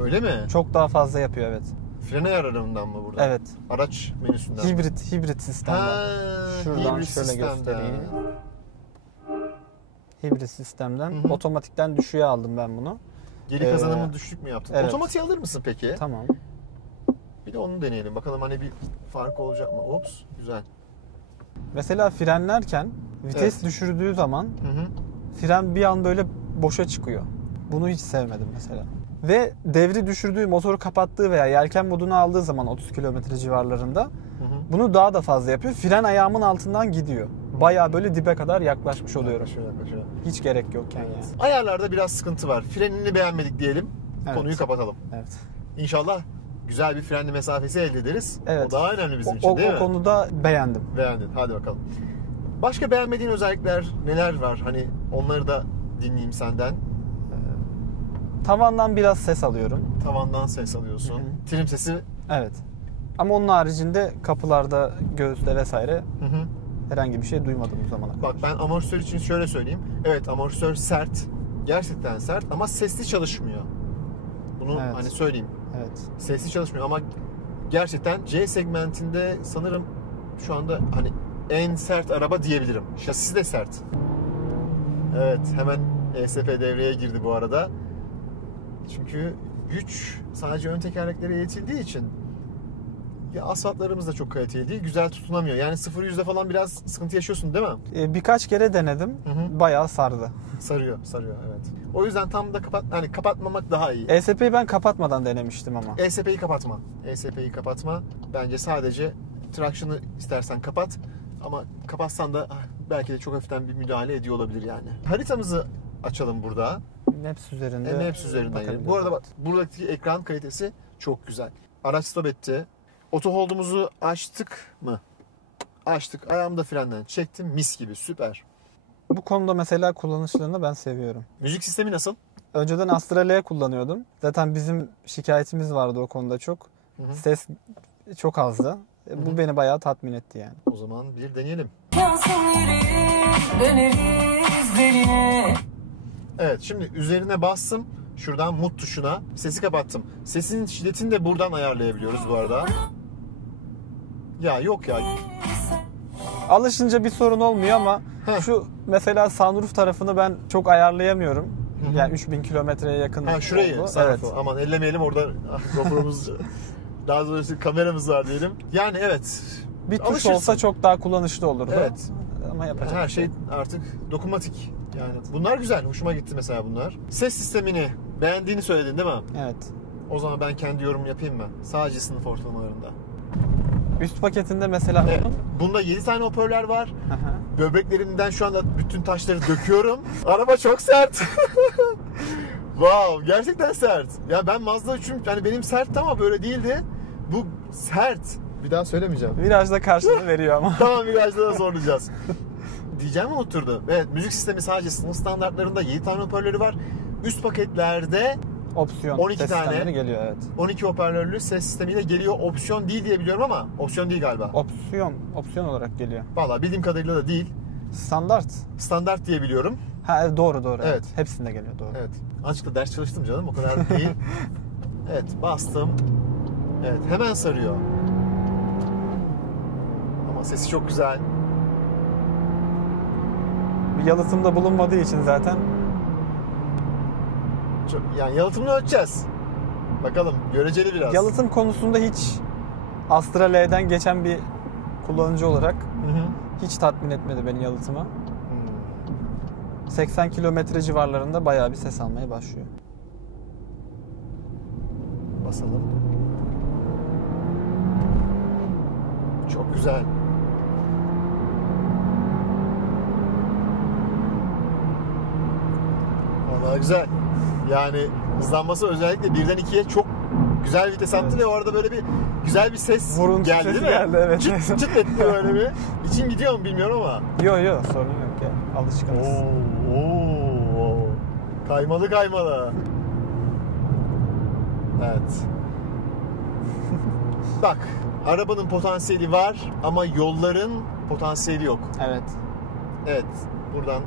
Öyle mi? Çok daha fazla yapıyor, evet. Fren ayarlarından mı burada? Evet. Araç menüsünden. Hibrit sistemden. Şuradan hibrit şöyle sistemden. göstereyim. Hibrit sistemden. Hı hı. Otomatikten düşüğe aldım ben bunu. Geri kazanımı düşük mü yaptın? evet. Otomatiği alır mısın peki? Tamam. Bir de onu deneyelim. Bakalım hani bir fark olacak mı? Ops, güzel. Mesela frenlerken vites Evet. düşürdüğü zaman Hı hı. fren bir an böyle boşa çıkıyor. Bunu hiç sevmedim mesela. Ve devri düşürdüğü, motoru kapattığı veya yelken modunu aldığı zaman 30 km civarlarında Hı hı. bunu daha da fazla yapıyor. Fren ayağımın altından gidiyor. Bayağı böyle dibe kadar yaklaşmış oluyorum. Yaklaşıyor. Hiç gerek yokken yani. Ayarlarda biraz sıkıntı var. Frenini beğenmedik diyelim. Evet. Konuyu kapatalım. Evet. İnşallah güzel bir frenli mesafesi elde ederiz. Evet. O daha önemli bizim için, değil mi? O konuda beğendim. Beğendin. Hadi bakalım. Başka beğenmediğin özellikler neler var? Hani onları da dinleyeyim senden. Tavandan biraz ses alıyorum. Tavandan ses alıyorsun. Hı hı. Trim sesi. Evet. Ama onun haricinde kapılarda, göğüste vesaire Hı hı. herhangi bir şey duymadım bu zamana kadar. Bak, ben amortisör için şöyle söyleyeyim. Evet, amortisör sert. Gerçekten sert ama sesli çalışmıyor. Bunu Evet. hani söyleyeyim. Evet. Sesli çalışmıyor ama gerçekten C segmentinde sanırım şu anda hani en sert araba diyebilirim. Şasisi de sert. Evet, hemen ESP devreye girdi bu arada. Çünkü güç sadece ön tekerleklere iletildiği için ya asfaltlarımız da çok kaliteli değil. Güzel tutunamıyor. Yani 0-100'de falan biraz sıkıntı yaşıyorsun, değil mi? Birkaç kere denedim. Hı hı. Bayağı sardı. Sarıyor evet. O yüzden tam da kapatmamak daha iyi. ESP'yi ben kapatmadan denemiştim ama. ESP'yi kapatma. ESP'yi kapatma. Bence sadece traction'ı istersen kapat. Ama kapatsan da belki de çok hafiften bir müdahale ediyor olabilir yani. Haritamızı açalım burada. Maps üzerinde. Maps üzerinden. bakabiliriz. Bu arada bak, buradaki ekran kalitesi çok güzel. Araç stop etti. Auto hold'umuzu açtık mı? Açtık. Ayağımda frenden çektim. Mis gibi. Süper. Bu konuda mesela kullanışlarını ben seviyorum. Müzik sistemi nasıl? Önceden Astra L kullanıyordum. Zaten bizim şikayetimiz vardı o konuda çok. Hı hı. Ses çok azdı. Bu beni bayağı tatmin etti yani. O zaman bir deneyelim. Evet, şimdi üzerine bastım. Şuradan mute tuşuna. Sesi kapattım. Sesin şiddetini de buradan ayarlayabiliyoruz bu arada. Ya yok ya. Alışınca bir sorun olmuyor ama Heh. şu mesela sunroof tarafını ben çok ayarlayamıyorum. Hı hı. Yani 3000 kilometreye yakın Ha, şurayı. oldu. Sarrafı. Evet. Aman ellemeyelim, orada GoPro'muz daha doğrusu kameramız var diyelim. Yani evet. Bir tuş Alışırsın. olsa çok daha kullanışlı olurdu. Evet. Ama yapacak Her bir şey şey artık dokunmatik. Yani bunlar güzel. Hoşuma gitti mesela bunlar. Ses sistemini beğendiğini söyledin, değil mi? Evet. O zaman ben kendi yorumumu yapayım mı? Sadece sınıf ortalamalarında. Üst paketinde mesela Evet. Bunda 7 tane hoparlör var. Aha. Böbreklerimden şu anda bütün taşları döküyorum. Araba çok sert. Wow, gerçekten sert. Ya ben Mazda 3'üm, yani benim sert ama böyle değildi. Bu sert. Bir daha söylemeyeceğim. Virajda karşılığı veriyor ama. Tamam, virajda da zorlayacağız. Diyeceğim mi unutturdu? Evet, müzik sistemi sadece sınıf standartlarında 7 tane hoparlörü var. Üst paketlerde Opsiyon 12 ses tane. sistemleri geliyor, evet. 12 hoparlörlü ses sistemiyle geliyor. Opsiyon değil diye biliyorum ama opsiyon değil galiba. Opsiyon olarak geliyor. Vallahi bildiğim kadarıyla da değil. Standart. Standart diye biliyorum. Ha, doğru. Evet. Evet. Hepsinde geliyor, doğru. Evet. Azıcık da ders çalıştım canım, o kadar değil. Evet, bastım. Evet, hemen sarıyor. Ama sesi çok güzel. Bir yalıtımda bulunmadığı için zaten. Yani yalıtımını ölçeceğiz. Bakalım, göreceli biraz. Yalıtım konusunda hiç Astra L'den geçen bir kullanıcı olarak hiç tatmin etmedi beni yalıtıma. 80 kilometre civarlarında bayağı bir ses almaya başlıyor. Basalım. Çok güzel. Vallahi güzel. Yani hızlanması özellikle 1'den 2'ye çok güzel vites attı, Evet. ve orada böyle bir güzel bir ses Vuruntu geldi sesi değil mi? geldi, evet. Çıt çıt etti böyle bir. İçin gidiyor mu bilmiyorum ama. Yok sorun yok ya. Alışkınız. Oo. Kaymalı kaymalı. Evet. Bak, arabanın potansiyeli var ama yolların potansiyeli yok. Evet. Evet, buradan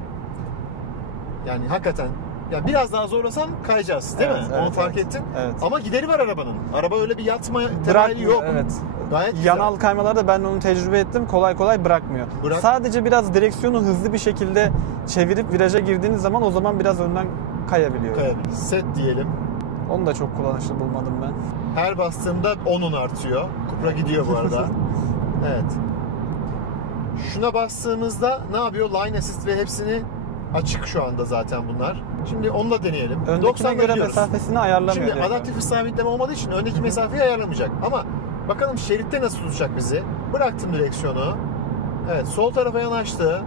yani hakikaten ya biraz daha zorlasam kayacağız değil Evet, mi? evet, Onu fark evet. ettin. Evet. Ama gideri var arabanın. Araba öyle bir yatma temayülü Bırakmıyor, yok. evet. Gayet güzel. Yanal kaymalarda ben onu tecrübe ettim. Kolay kolay bırakmıyor. Sadece biraz direksiyonu hızlı bir şekilde çevirip viraja girdiğiniz zaman o zaman biraz önden kayabiliyor. Kayabilir. Set diyelim. Onu da çok kullanışlı bulmadım ben. Her bastığımda 10'un artıyor. Cupra gidiyor bu arada. Evet. Şuna bastığımızda ne yapıyor? Line assist ve hepsini açık şu anda zaten bunlar. Şimdi onu da deneyelim. Öndekine 90'da göre gidiyoruz. mesafesini ayarlamıyor. Şimdi adaptif hız sabitleme olmadığı için öndeki mesafeyi ayarlamayacak. Ama bakalım şeritte nasıl tutacak bizi. Bıraktım direksiyonu. Evet, sol tarafa yanaştı.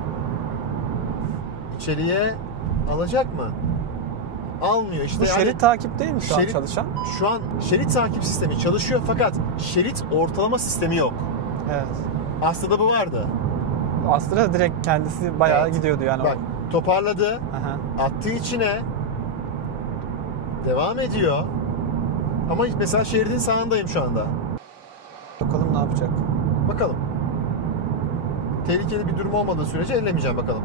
İçeriye alacak mı? Almıyor. İşte Bu şerit yani takip değil mi şu an şerit- çalışan? şu an şerit takip sistemi çalışıyor fakat şerit ortalama sistemi yok. Evet. Aslında bu vardı. Astra direkt kendisi bayağı Evet. gidiyordu yani. Bak, toparladı. Aha. Attı içine. Devam ediyor. Ama mesela şeridin sağındayım şu anda. Bakalım ne yapacak. Bakalım. Tehlikeli bir durum olmadığı sürece ellemeyeceğim, bakalım.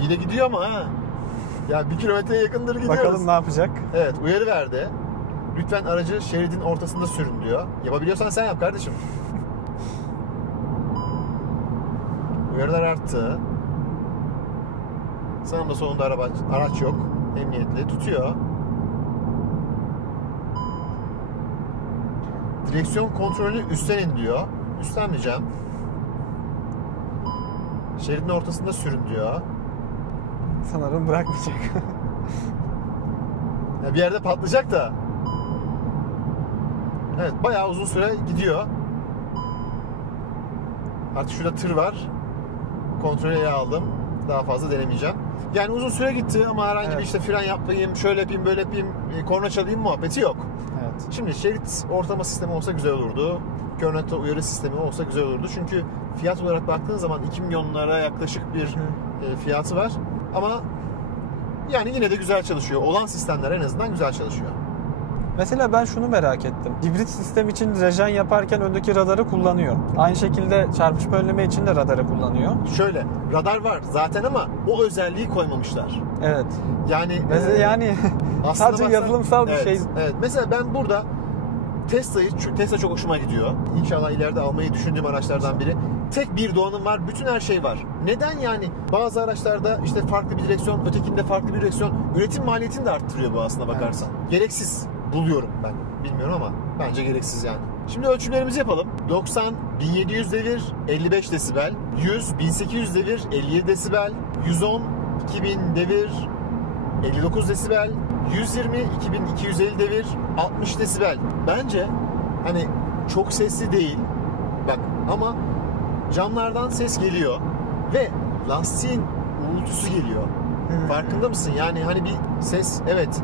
İyi de gidiyor ama ha. Ya 1 kilometreye yakındır gidiyoruz. Bakalım ne yapacak. Evet, uyarı verdi. Lütfen aracı şeridin ortasında sürün diyor. Yapabiliyorsan sen yap kardeşim. Uyarılar arttı. Sağımda solunda araç yok. Emniyetli tutuyor. Direksiyon kontrolünü üstlenin diyor. Üstlenmeyeceğim. Şeridin ortasında sürün diyor. Sanırım bırakmayacak. Ya bir yerde patlayacak da. Evet, bayağı uzun süre gidiyor. Artık şurada tır var. Kontrolü aldım. Daha fazla denemeyeceğim. Yani uzun süre gitti ama herhangi bir işte fren yapayım, şöyle yapayım, böyle yapayım, korna çalayım muhabbeti yok. Evet. Şimdi şerit ortalama sistemi olsa güzel olurdu. Kör nokta uyarı sistemi olsa güzel olurdu. Çünkü fiyat olarak baktığın zaman 2 milyonlara yaklaşık bir fiyatı var. Ama yani yine de güzel çalışıyor. Olan sistemler en azından güzel çalışıyor. Mesela ben şunu merak ettim. Hibrit sistem için rejen yaparken öndeki radarı kullanıyor. Aynı şekilde çarpışma önleme için de radarı kullanıyor. Şöyle, radar var zaten ama o özelliği koymamışlar. Evet. Yani Mesela yani sadece yazılımsal bir şey. Evet. Mesela ben burada çünkü Tesla çok hoşuma gidiyor. İnşallah ileride almayı düşündüğüm araçlardan biri. Tek bir donanım var, bütün her şey var. Neden yani? Bazı araçlarda işte farklı bir direksiyon, ötekinde farklı bir direksiyon. Üretim maliyetini de arttırıyor bu aslına bakarsan. Evet. Gereksiz buluyorum ben. Bilmiyorum ama bence gereksiz yani. Şimdi ölçümlerimizi yapalım. 90 1700 devir 55 desibel, 100 1800 devir 57 desibel, 110 2000 devir 59 desibel, 120 2250 devir 60 desibel. Bence hani çok sesli değil. Bak ama camlardan ses geliyor ve lastiğin uğultusu geliyor. Farkında mısın? Yani hani bir ses, evet,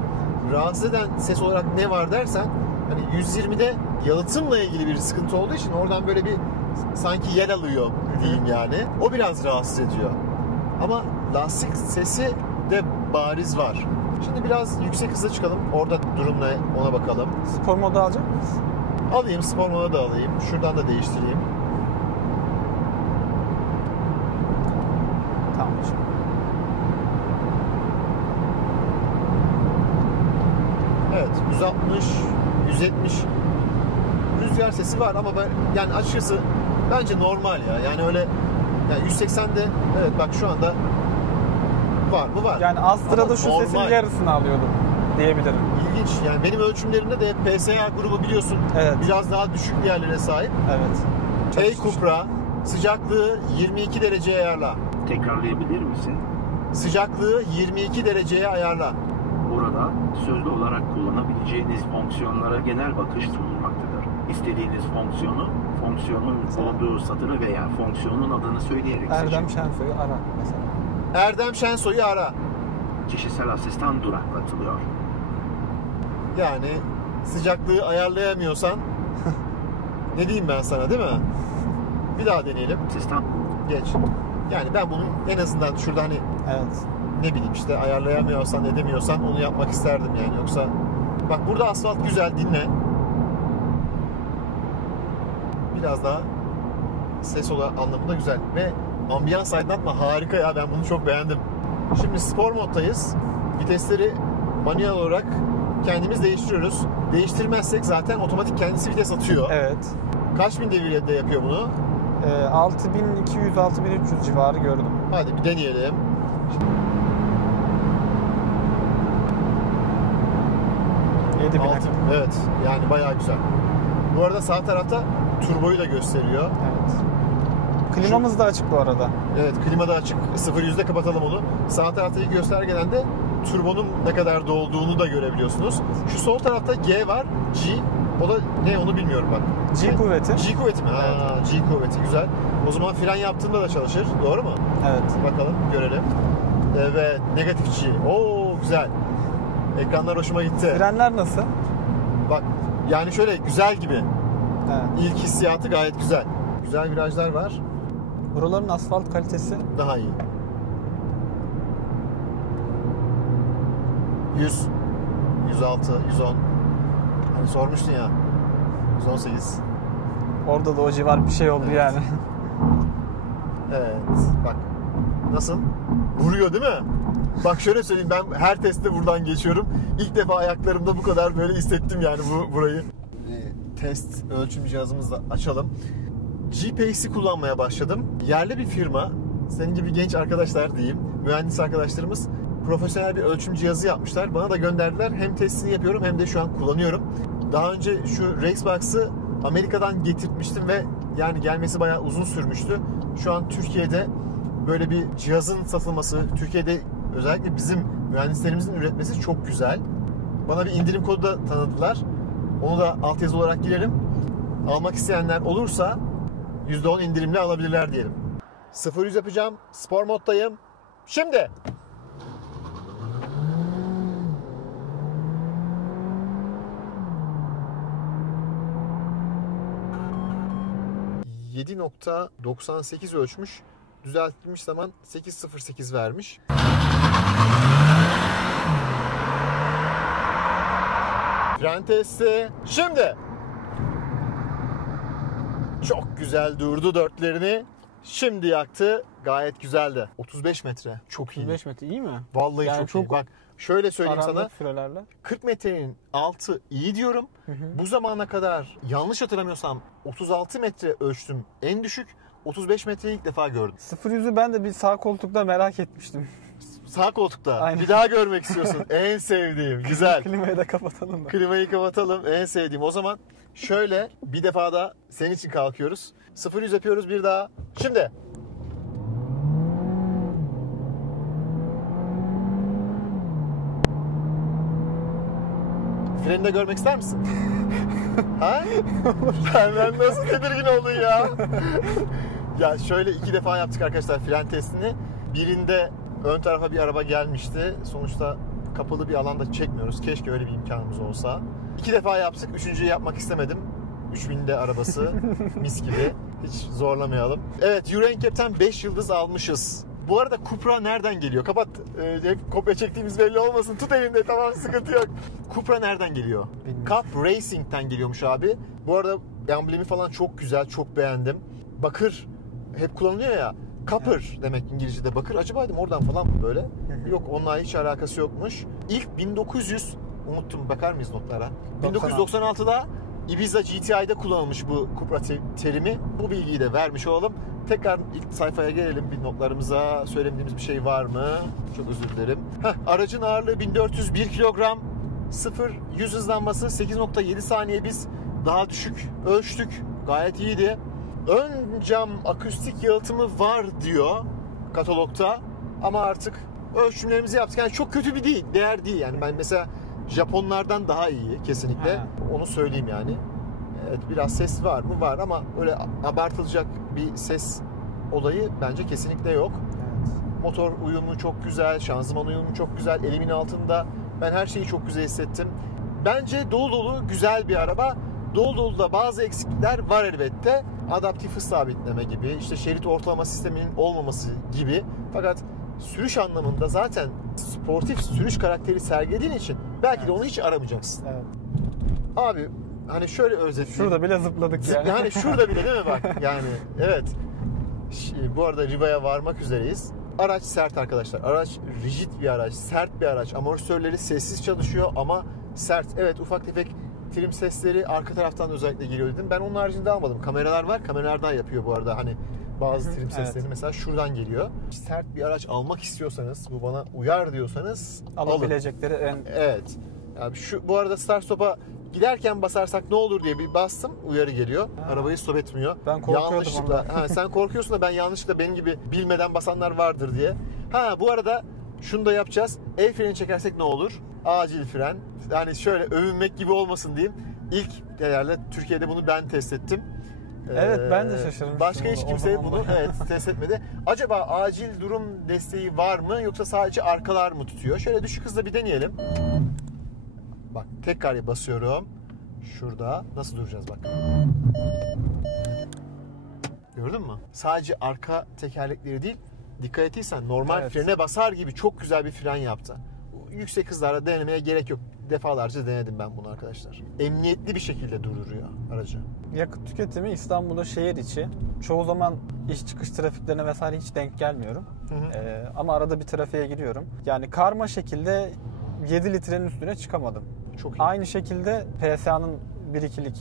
rahatsız eden ses olarak ne var dersen hani 120'de yalıtımla ilgili bir sıkıntı olduğu için oradan böyle bir sanki yer alıyor diyeyim yani. O biraz rahatsız ediyor. Ama lastik sesi de bariz var. Şimdi biraz yüksek hıza çıkalım. Orada durum ne ona bakalım. Spor modu alacak mısın? Alayım, spor modu da alayım. Şuradan da değiştireyim. Tamam. Evet, 160, 170, rüzgar sesi var ama yani açıkçası bence normal ya. Yani öyle yani 180'de evet bak şu anda var mı var. Yani Astra'da Ama şu normal. sesin yarısını alıyordum diyebilirim. İlginç. Yani benim ölçümlerimde de PSA grubu biliyorsun. Evet. Biraz daha düşük değerlere sahip. Evet. Hey Cupra, sıcaklığı 22 dereceye ayarla. Tekrarlayabilir misin? Sıcaklığı 22 dereceye ayarla. Burada sözlü olarak kullanabileceğiniz fonksiyonlara genel bakış sunulmaktadır. İstediğiniz fonksiyonun olduğu satırı veya fonksiyonun adını söyleyerek Erdem seçin. Şensoy'u ara mesela. Erdem Şensoy'u ara. Kişisel asistan duraklatılıyor. Yani sıcaklığı ayarlayamıyorsan ne diyeyim ben sana, değil mi? Bir daha deneyelim. Asistan Geç. Yani ben bunu en azından şurada hani Evet. ne bileyim işte ayarlayamıyorsan edemiyorsan onu yapmak isterdim yani. Yoksa bak burada asfalt güzel, dinle. Biraz daha ses anlamında güzel ve ambiyans aydınlatma harika ya, ben bunu çok beğendim. Şimdi spor moddayız. Vitesleri manuel olarak kendimiz değiştiriyoruz. Değiştirmezsek zaten otomatik kendisi vites atıyor. Evet. Kaç bin devirde yapıyor bunu? 6200-6300 civarı gördüm. Hadi bir deneyelim. 7000'e Altı. Evet yani bayağı güzel. Bu arada sağ tarafta turboyu da gösteriyor. Evet. Klimamız da açık bu arada. Evet, klima da açık. 0-100'de kapatalım onu. Sağ taraftaki göstergeden de turbonun ne kadar dolduğunu da görebiliyorsunuz. Şu sol tarafta G var. G. O da ne onu bilmiyorum bak. G kuvveti. G kuvveti mi? Ha, G kuvveti güzel. O zaman fren yaptığında da çalışır. Doğru mu? Evet. Bakalım görelim. Evet, negatif G. Oo güzel. Ekranlar hoşuma gitti. Frenler nasıl? Bak yani şöyle güzel gibi. Evet. İlk hissiyatı gayet güzel. Güzel virajlar var. Buraların asfalt kalitesi Daha iyi. 100, 106, 110. Hani sormuştun ya. 118. orada da o civar bir şey oldu Evet. yani. Evet. Bak. Nasıl? Vuruyor değil mi? Bak şöyle söyleyeyim, ben her testte buradan geçiyorum. İlk defa ayaklarımda bu kadar böyle hissettim yani burayı. Test ölçüm cihazımızı da açalım. G-Pace'i kullanmaya başladım. Yerli bir firma. Senin gibi genç arkadaşlar diyeyim. Mühendis arkadaşlarımız profesyonel bir ölçüm cihazı yapmışlar. Bana da gönderdiler. Hem testini yapıyorum hem de şu an kullanıyorum. Daha önce şu Racebox'ı Amerika'dan getirtmiştim ve yani gelmesi bayağı uzun sürmüştü. Şu an Türkiye'de böyle bir cihazın satılması, Türkiye'de özellikle bizim mühendislerimizin üretmesi çok güzel. Bana bir indirim kodu da tanıdılar. Onu da altyazı olarak girelim. Almak isteyenler olursa %10 indirimle alabilirler diyelim. 0-100 yapacağım. Spor moddayım. Şimdi. ...7.98 ölçmüş. Düzeltilmiş zaman 8.08 vermiş. Fren testi. Şimdi. Çok güzel durdu dörtlerini. Şimdi yaktı. Gayet güzeldi. 35 metre. Çok iyi. 25 metre iyi mi? Vallahi Yani çok iyi. Bak şöyle söyleyeyim sana. Karanlık sürelerle. 40 metrenin altı iyi diyorum. Bu zamana kadar yanlış hatırlamıyorsam 36 metre ölçtüm en düşük. 35 metreyi ilk defa gördüm. 0-100'ü ben de bir sağ koltukta merak etmiştim. Sağ koltukta. Aynen. Bir daha görmek istiyorsun. En sevdiğim. Güzel. Klimayı da kapatalım da. Klimayı kapatalım. En sevdiğim. O zaman şöyle bir defa da senin için kalkıyoruz. 0-100 yapıyoruz bir daha. Şimdi. Freni de görmek ister misin? Ha? Ben nasıl tedirgin oldun ya? Ya şöyle 2 defa yaptık arkadaşlar fren testini. Birinde ön tarafa bir araba gelmişti. Sonuçta kapalı bir alanda çekmiyoruz. Keşke öyle bir imkanımız olsa. 2 defa yaptık. 3.'yü yapmak istemedim. 3000'de arabası. Mis gibi. Hiç zorlamayalım. Evet, Euro NCAP'ten 5 yıldız almışız. Bu arada Cupra nereden geliyor? Kapat. Hep kopya çektiğimiz belli olmasın. Tut elinde, tamam, sıkıntı yok. Cupra nereden geliyor? Cup Racing'ten geliyormuş abi. Bu arada emblemi falan çok güzel. Çok beğendim. Bakır hep kullanılıyor ya. Copper demek İngilizce'de bakır. Acaba dedim oradan falan mı böyle? Yok, onunla hiç alakası yokmuş. İlk 1900, unuttum, bakar mıyız notlara? 1996'da Ibiza GTI'de kullanılmış bu Cupra terimi. Bu bilgiyi de vermiş olalım. Tekrar ilk sayfaya gelelim, bir notlarımıza. Söylemediğimiz bir şey var mı? Çok özür dilerim. Aracın ağırlığı 1401 kilogram. 0-100 hızlanması 8.7 saniye. Biz daha düşük ölçtük. Gayet iyiydi. Ön cam akustik yalıtımı var diyor katalogta. Ama artık ölçümlerimizi yaptık. Yani çok kötü bir değer değil. Yani ben mesela Japonlardan daha iyi kesinlikle. Onu söyleyeyim yani. Evet, biraz ses var mı? Var ama öyle abartılacak bir ses olayı bence kesinlikle yok. Evet. Motor uyumu çok güzel, şanzıman uyumu çok güzel. Elimin altında ben her şeyi çok güzel hissettim. Bence dolu dolu güzel bir araba. Dolu dolu da bazı eksiklikler var elbette. Adaptif hız sabitleme gibi, işte şerit ortalama sisteminin olmaması gibi. Fakat sürüş anlamında zaten sportif sürüş karakteri sergilediğin için belki de onu hiç aramayacaksın. Evet. Abi hani şöyle özetleyeyim. Şurada bile zıpladık yani. Yani şurada bile değil mi bak? Yani evet. Bu arada Riva'ya varmak üzereyiz. Araç sert arkadaşlar. Araç rigid bir araç, sert bir araç. Amortisörleri sessiz çalışıyor ama sert. Evet, ufak tefek trim sesleri arka taraftan özellikle geliyor dedim. Ben onun haricinde almadım. Kameralar var. Kameralardan yapıyor bu arada. Hani bazı trim sesleri evet. Mesela şuradan geliyor. Sert bir araç almak istiyorsanız, bu bana uyar diyorsanız alabilecekleri en... Evet. Yani bu arada start stop'a giderken basarsak ne olur diye bir bastım. Uyarı geliyor. Arabayı stop etmiyor. Ben korkuyordum ondan. Sen korkuyorsun da ben yanlışlıkla benim gibi bilmeden basanlar vardır diye. Bu arada şunu da yapacağız. El freni çekersek ne olur? Acil fren. Yani şöyle övünmek gibi olmasın diyeyim. İlk herhalde Türkiye'de bunu ben test ettim. Evet, ben de şaşırmıştım. Başka hiç kimse bunu test etmedi. Acaba acil durum desteği var mı yoksa sadece arkalar mı tutuyor? Şöyle düşük hızla bir deneyelim. Bak tekrar basıyorum. Şurada nasıl duracağız bak. Gördün mü? Sadece arka tekerlekleri değil, dikkat ettiysen normal frene basar gibi çok güzel bir fren yaptı. Yüksek hızlarda denemeye gerek yok. Defalarca denedim ben bunu arkadaşlar. Emniyetli bir şekilde duruyor aracı. Yakıt tüketimi İstanbul'da şehir içi. Çoğu zaman iş çıkış trafiklerine vesaire hiç denk gelmiyorum. Ama arada bir trafiğe giriyorum. Yani karma şekilde 7 litrenin üstüne çıkamadım. Çok iyi. Aynı şekilde PSA'nın 1.2'lik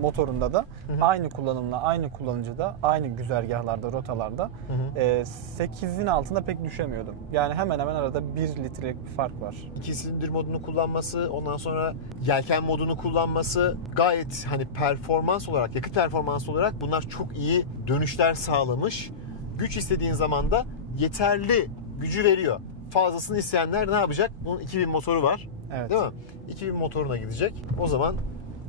motorunda da aynı kullanımla, aynı kullanıcıda, aynı güzergahlarda, rotalarda 8'in altında pek düşemiyordum. Yani hemen hemen arada 1 litrelik bir fark var. 2 silindir modunu kullanması, ondan sonra yelken modunu kullanması gayet hani performans olarak, yakıt performansı olarak bunlar çok iyi dönüşler sağlamış. Güç istediğin zaman da yeterli gücü veriyor. Fazlasını isteyenler ne yapacak? Bunun 2000 motoru var. Evet. Değil mi? 2000 motoruna gidecek. O zaman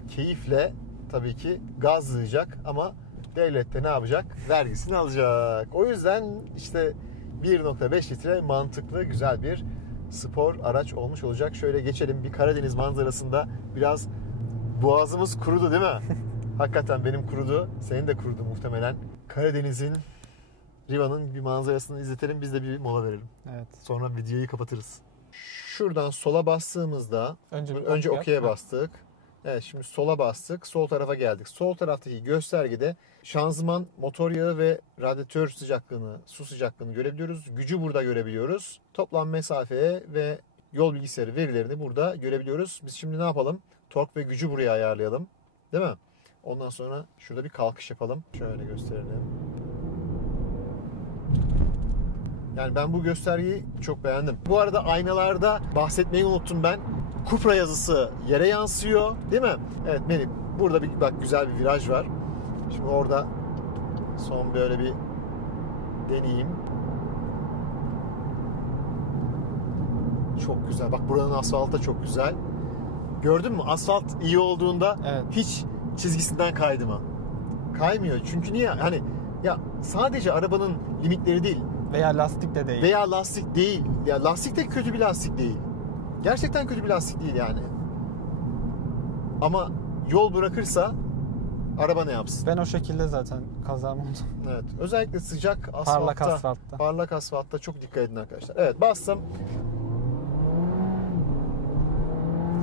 keyifle tabii ki gazlayacak ama devlet de ne yapacak? Vergisini alacak. O yüzden işte 1.5 litre mantıklı, güzel bir spor araç olmuş olacak. Şöyle geçelim, bir Karadeniz manzarasında biraz boğazımız kurudu değil mi? Hakikaten benim kurudu. Senin de kurudu muhtemelen. Karadeniz'in, Riva'nın bir manzarasını izletelim. Biz de bir mola verelim. Evet. Sonra videoyu kapatırız. Şuradan sola bastığımızda önce OK'ye bastık. Evet, şimdi sola bastık. Sol tarafa geldik. Sol taraftaki göstergede şanzıman, motor yağı ve radyatör sıcaklığını, su sıcaklığını görebiliyoruz. Gücü burada görebiliyoruz. Toplam mesafe ve yol bilgisayarı verilerini burada görebiliyoruz. Biz şimdi ne yapalım? Tork ve gücü buraya ayarlayalım. Değil mi? Ondan sonra şurada bir kalkış yapalım. Şöyle gösterelim. Yani ben bu göstergeyi çok beğendim. Bu arada aynalarda bahsetmeyi unuttum ben. Cupra yazısı yere yansıyor, değil mi? Evet Melih, burada bir bak güzel bir viraj var. Şimdi orada son böyle bir deneyeyim. Çok güzel. Bak buranın asfaltı da çok güzel. Gördün mü? Asfalt iyi olduğunda hiç çizgisinden kaydı mı? Kaymıyor. Çünkü niye? Hani ya sadece arabanın limitleri değil. Veya lastik de değil. Veya lastik değil. Ya lastik de kötü bir lastik değil. Gerçekten kötü bir lastik değil yani. Ama yol bırakırsa araba ne yapsın? Ben o şekilde zaten kazam oldum. Evet. Özellikle sıcak asfaltta. Parlak asfaltta çok dikkat edin arkadaşlar. Evet, bastım.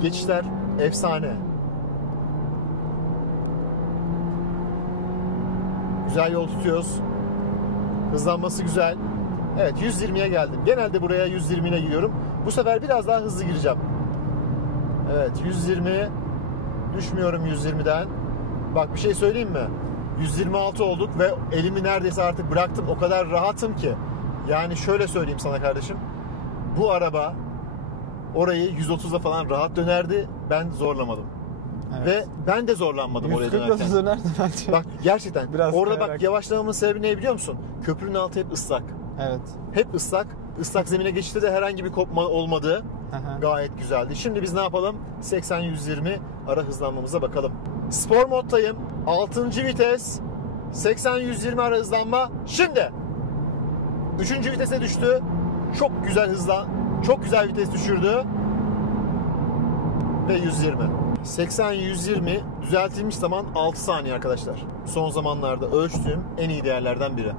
Geçişler efsane. Güzel yol tutuyoruz. Hızlanması güzel. Evet, 120'ye geldim. Genelde buraya 120 ile gidiyorum. Bu sefer biraz daha hızlı gireceğim. Evet, 120'ye düşmüyorum 120'den. Bak bir şey söyleyeyim mi? 126 olduk ve elimi neredeyse artık bıraktım. O kadar rahatım ki. Yani şöyle söyleyeyim sana kardeşim. Bu araba orayı 130'la falan rahat dönerdi. Ben zorlamadım. Evet. Ve ben de zorlanmadım oraya 140 dönerken. nasıl dönerdi bence? Bak gerçekten. Biraz orada kayarak. bak yavaşlamamın sebebi ne biliyor musun? Köprünün altı hep ıslak. Evet. Hep ıslak. Islak zemine geçişte de herhangi bir kopma olmadı. Aha. Gayet güzeldi. Şimdi biz ne yapalım? 80-120 ara hızlanmamıza bakalım. Spor moddayım. 6. vites. 80-120 ara hızlanma. Şimdi. 3. vitese düştü. Çok güzel vites düşürdü. Ve 120. 80-120 düzeltilmiş zaman 6 saniye arkadaşlar. Son zamanlarda ölçtüğüm en iyi değerlerden biri.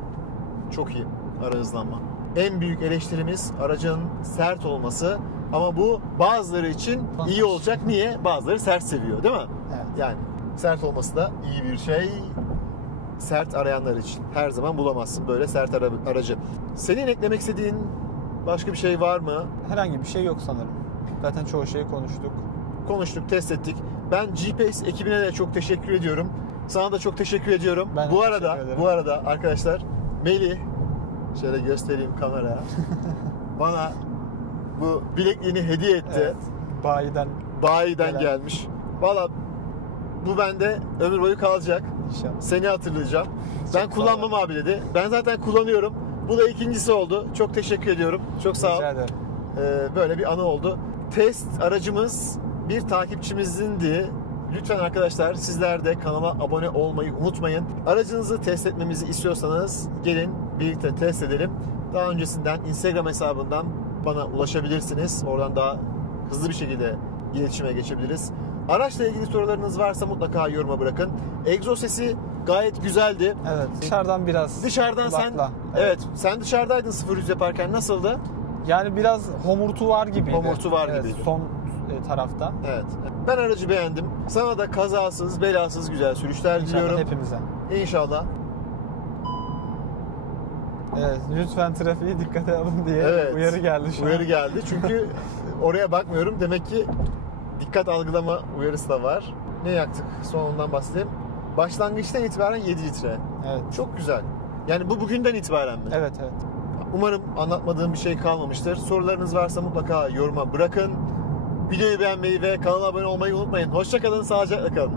Çok iyi ara hızlanma. En büyük eleştirimiz aracın sert olması. Ama bu bazıları için iyi olacak. Niye? Bazıları sert seviyor değil mi? Evet. Yani sert olması da iyi bir şey. Sert arayanlar için. Her zaman bulamazsın böyle sert aracı. Senin eklemek istediğin başka bir şey var mı? Herhangi bir şey yok sanırım. Zaten çoğu şeyi konuştuk. Konuştuk, test ettik. Ben G-Pace ekibine de çok teşekkür ediyorum. Sana da çok teşekkür ediyorum. Ben de teşekkür ederim. Bu arada arkadaşlar Melih şöyle göstereyim kameraya. Bana bu bilekliğini hediye etti. Evet. Bayiden gelen. gelmiş. Valla bu bende ömür boyu kalacak. İnşallah. Seni hatırlayacağım. Ben Çok kullanmam sağ ol. abi dedi. Ben zaten kullanıyorum. Bu da ikincisi oldu. Çok teşekkür ediyorum. Çok sağ ol. Rica ederim. Böyle bir anı oldu. Test aracımız bir takipçimizindi. Lütfen arkadaşlar sizler de kanala abone olmayı unutmayın. Aracınızı test etmemizi istiyorsanız gelin birlikte test edelim. Daha öncesinden Instagram hesabından bana ulaşabilirsiniz. Oradan daha hızlı bir şekilde iletişime geçebiliriz. Araçla ilgili sorularınız varsa mutlaka yoruma bırakın. Egzoz sesi gayet güzeldi. Evet. Dışarıdan biraz. Dışarıdan sen kulakla. evet sen dışarıdaydın 0-100 yaparken nasıldı? Yani biraz homurtu var gibiydi. Homurtu var Evet, gibiydi. son tarafta. Evet. Ben aracı beğendim. Sana da kazasız, belasız güzel sürüşler İnşallah diliyorum. hepimize. İnşallah. Evet, lütfen trafiğe dikkate alın diye Evet. uyarı geldi şu Uyarı an. geldi. Çünkü oraya bakmıyorum. Demek ki dikkat algılama uyarısı da var. Ne yaktık? Son ondan bahsedeyim. Başlangıçtan itibaren 7 litre. Evet. Çok güzel. Yani bu bugünden itibaren mi? Evet. Umarım anlatmadığım bir şey kalmamıştır. Sorularınız varsa mutlaka yoruma bırakın. Videoyu beğenmeyi ve kanala abone olmayı unutmayın. Hoşça kalın, sağlıcakla kalın.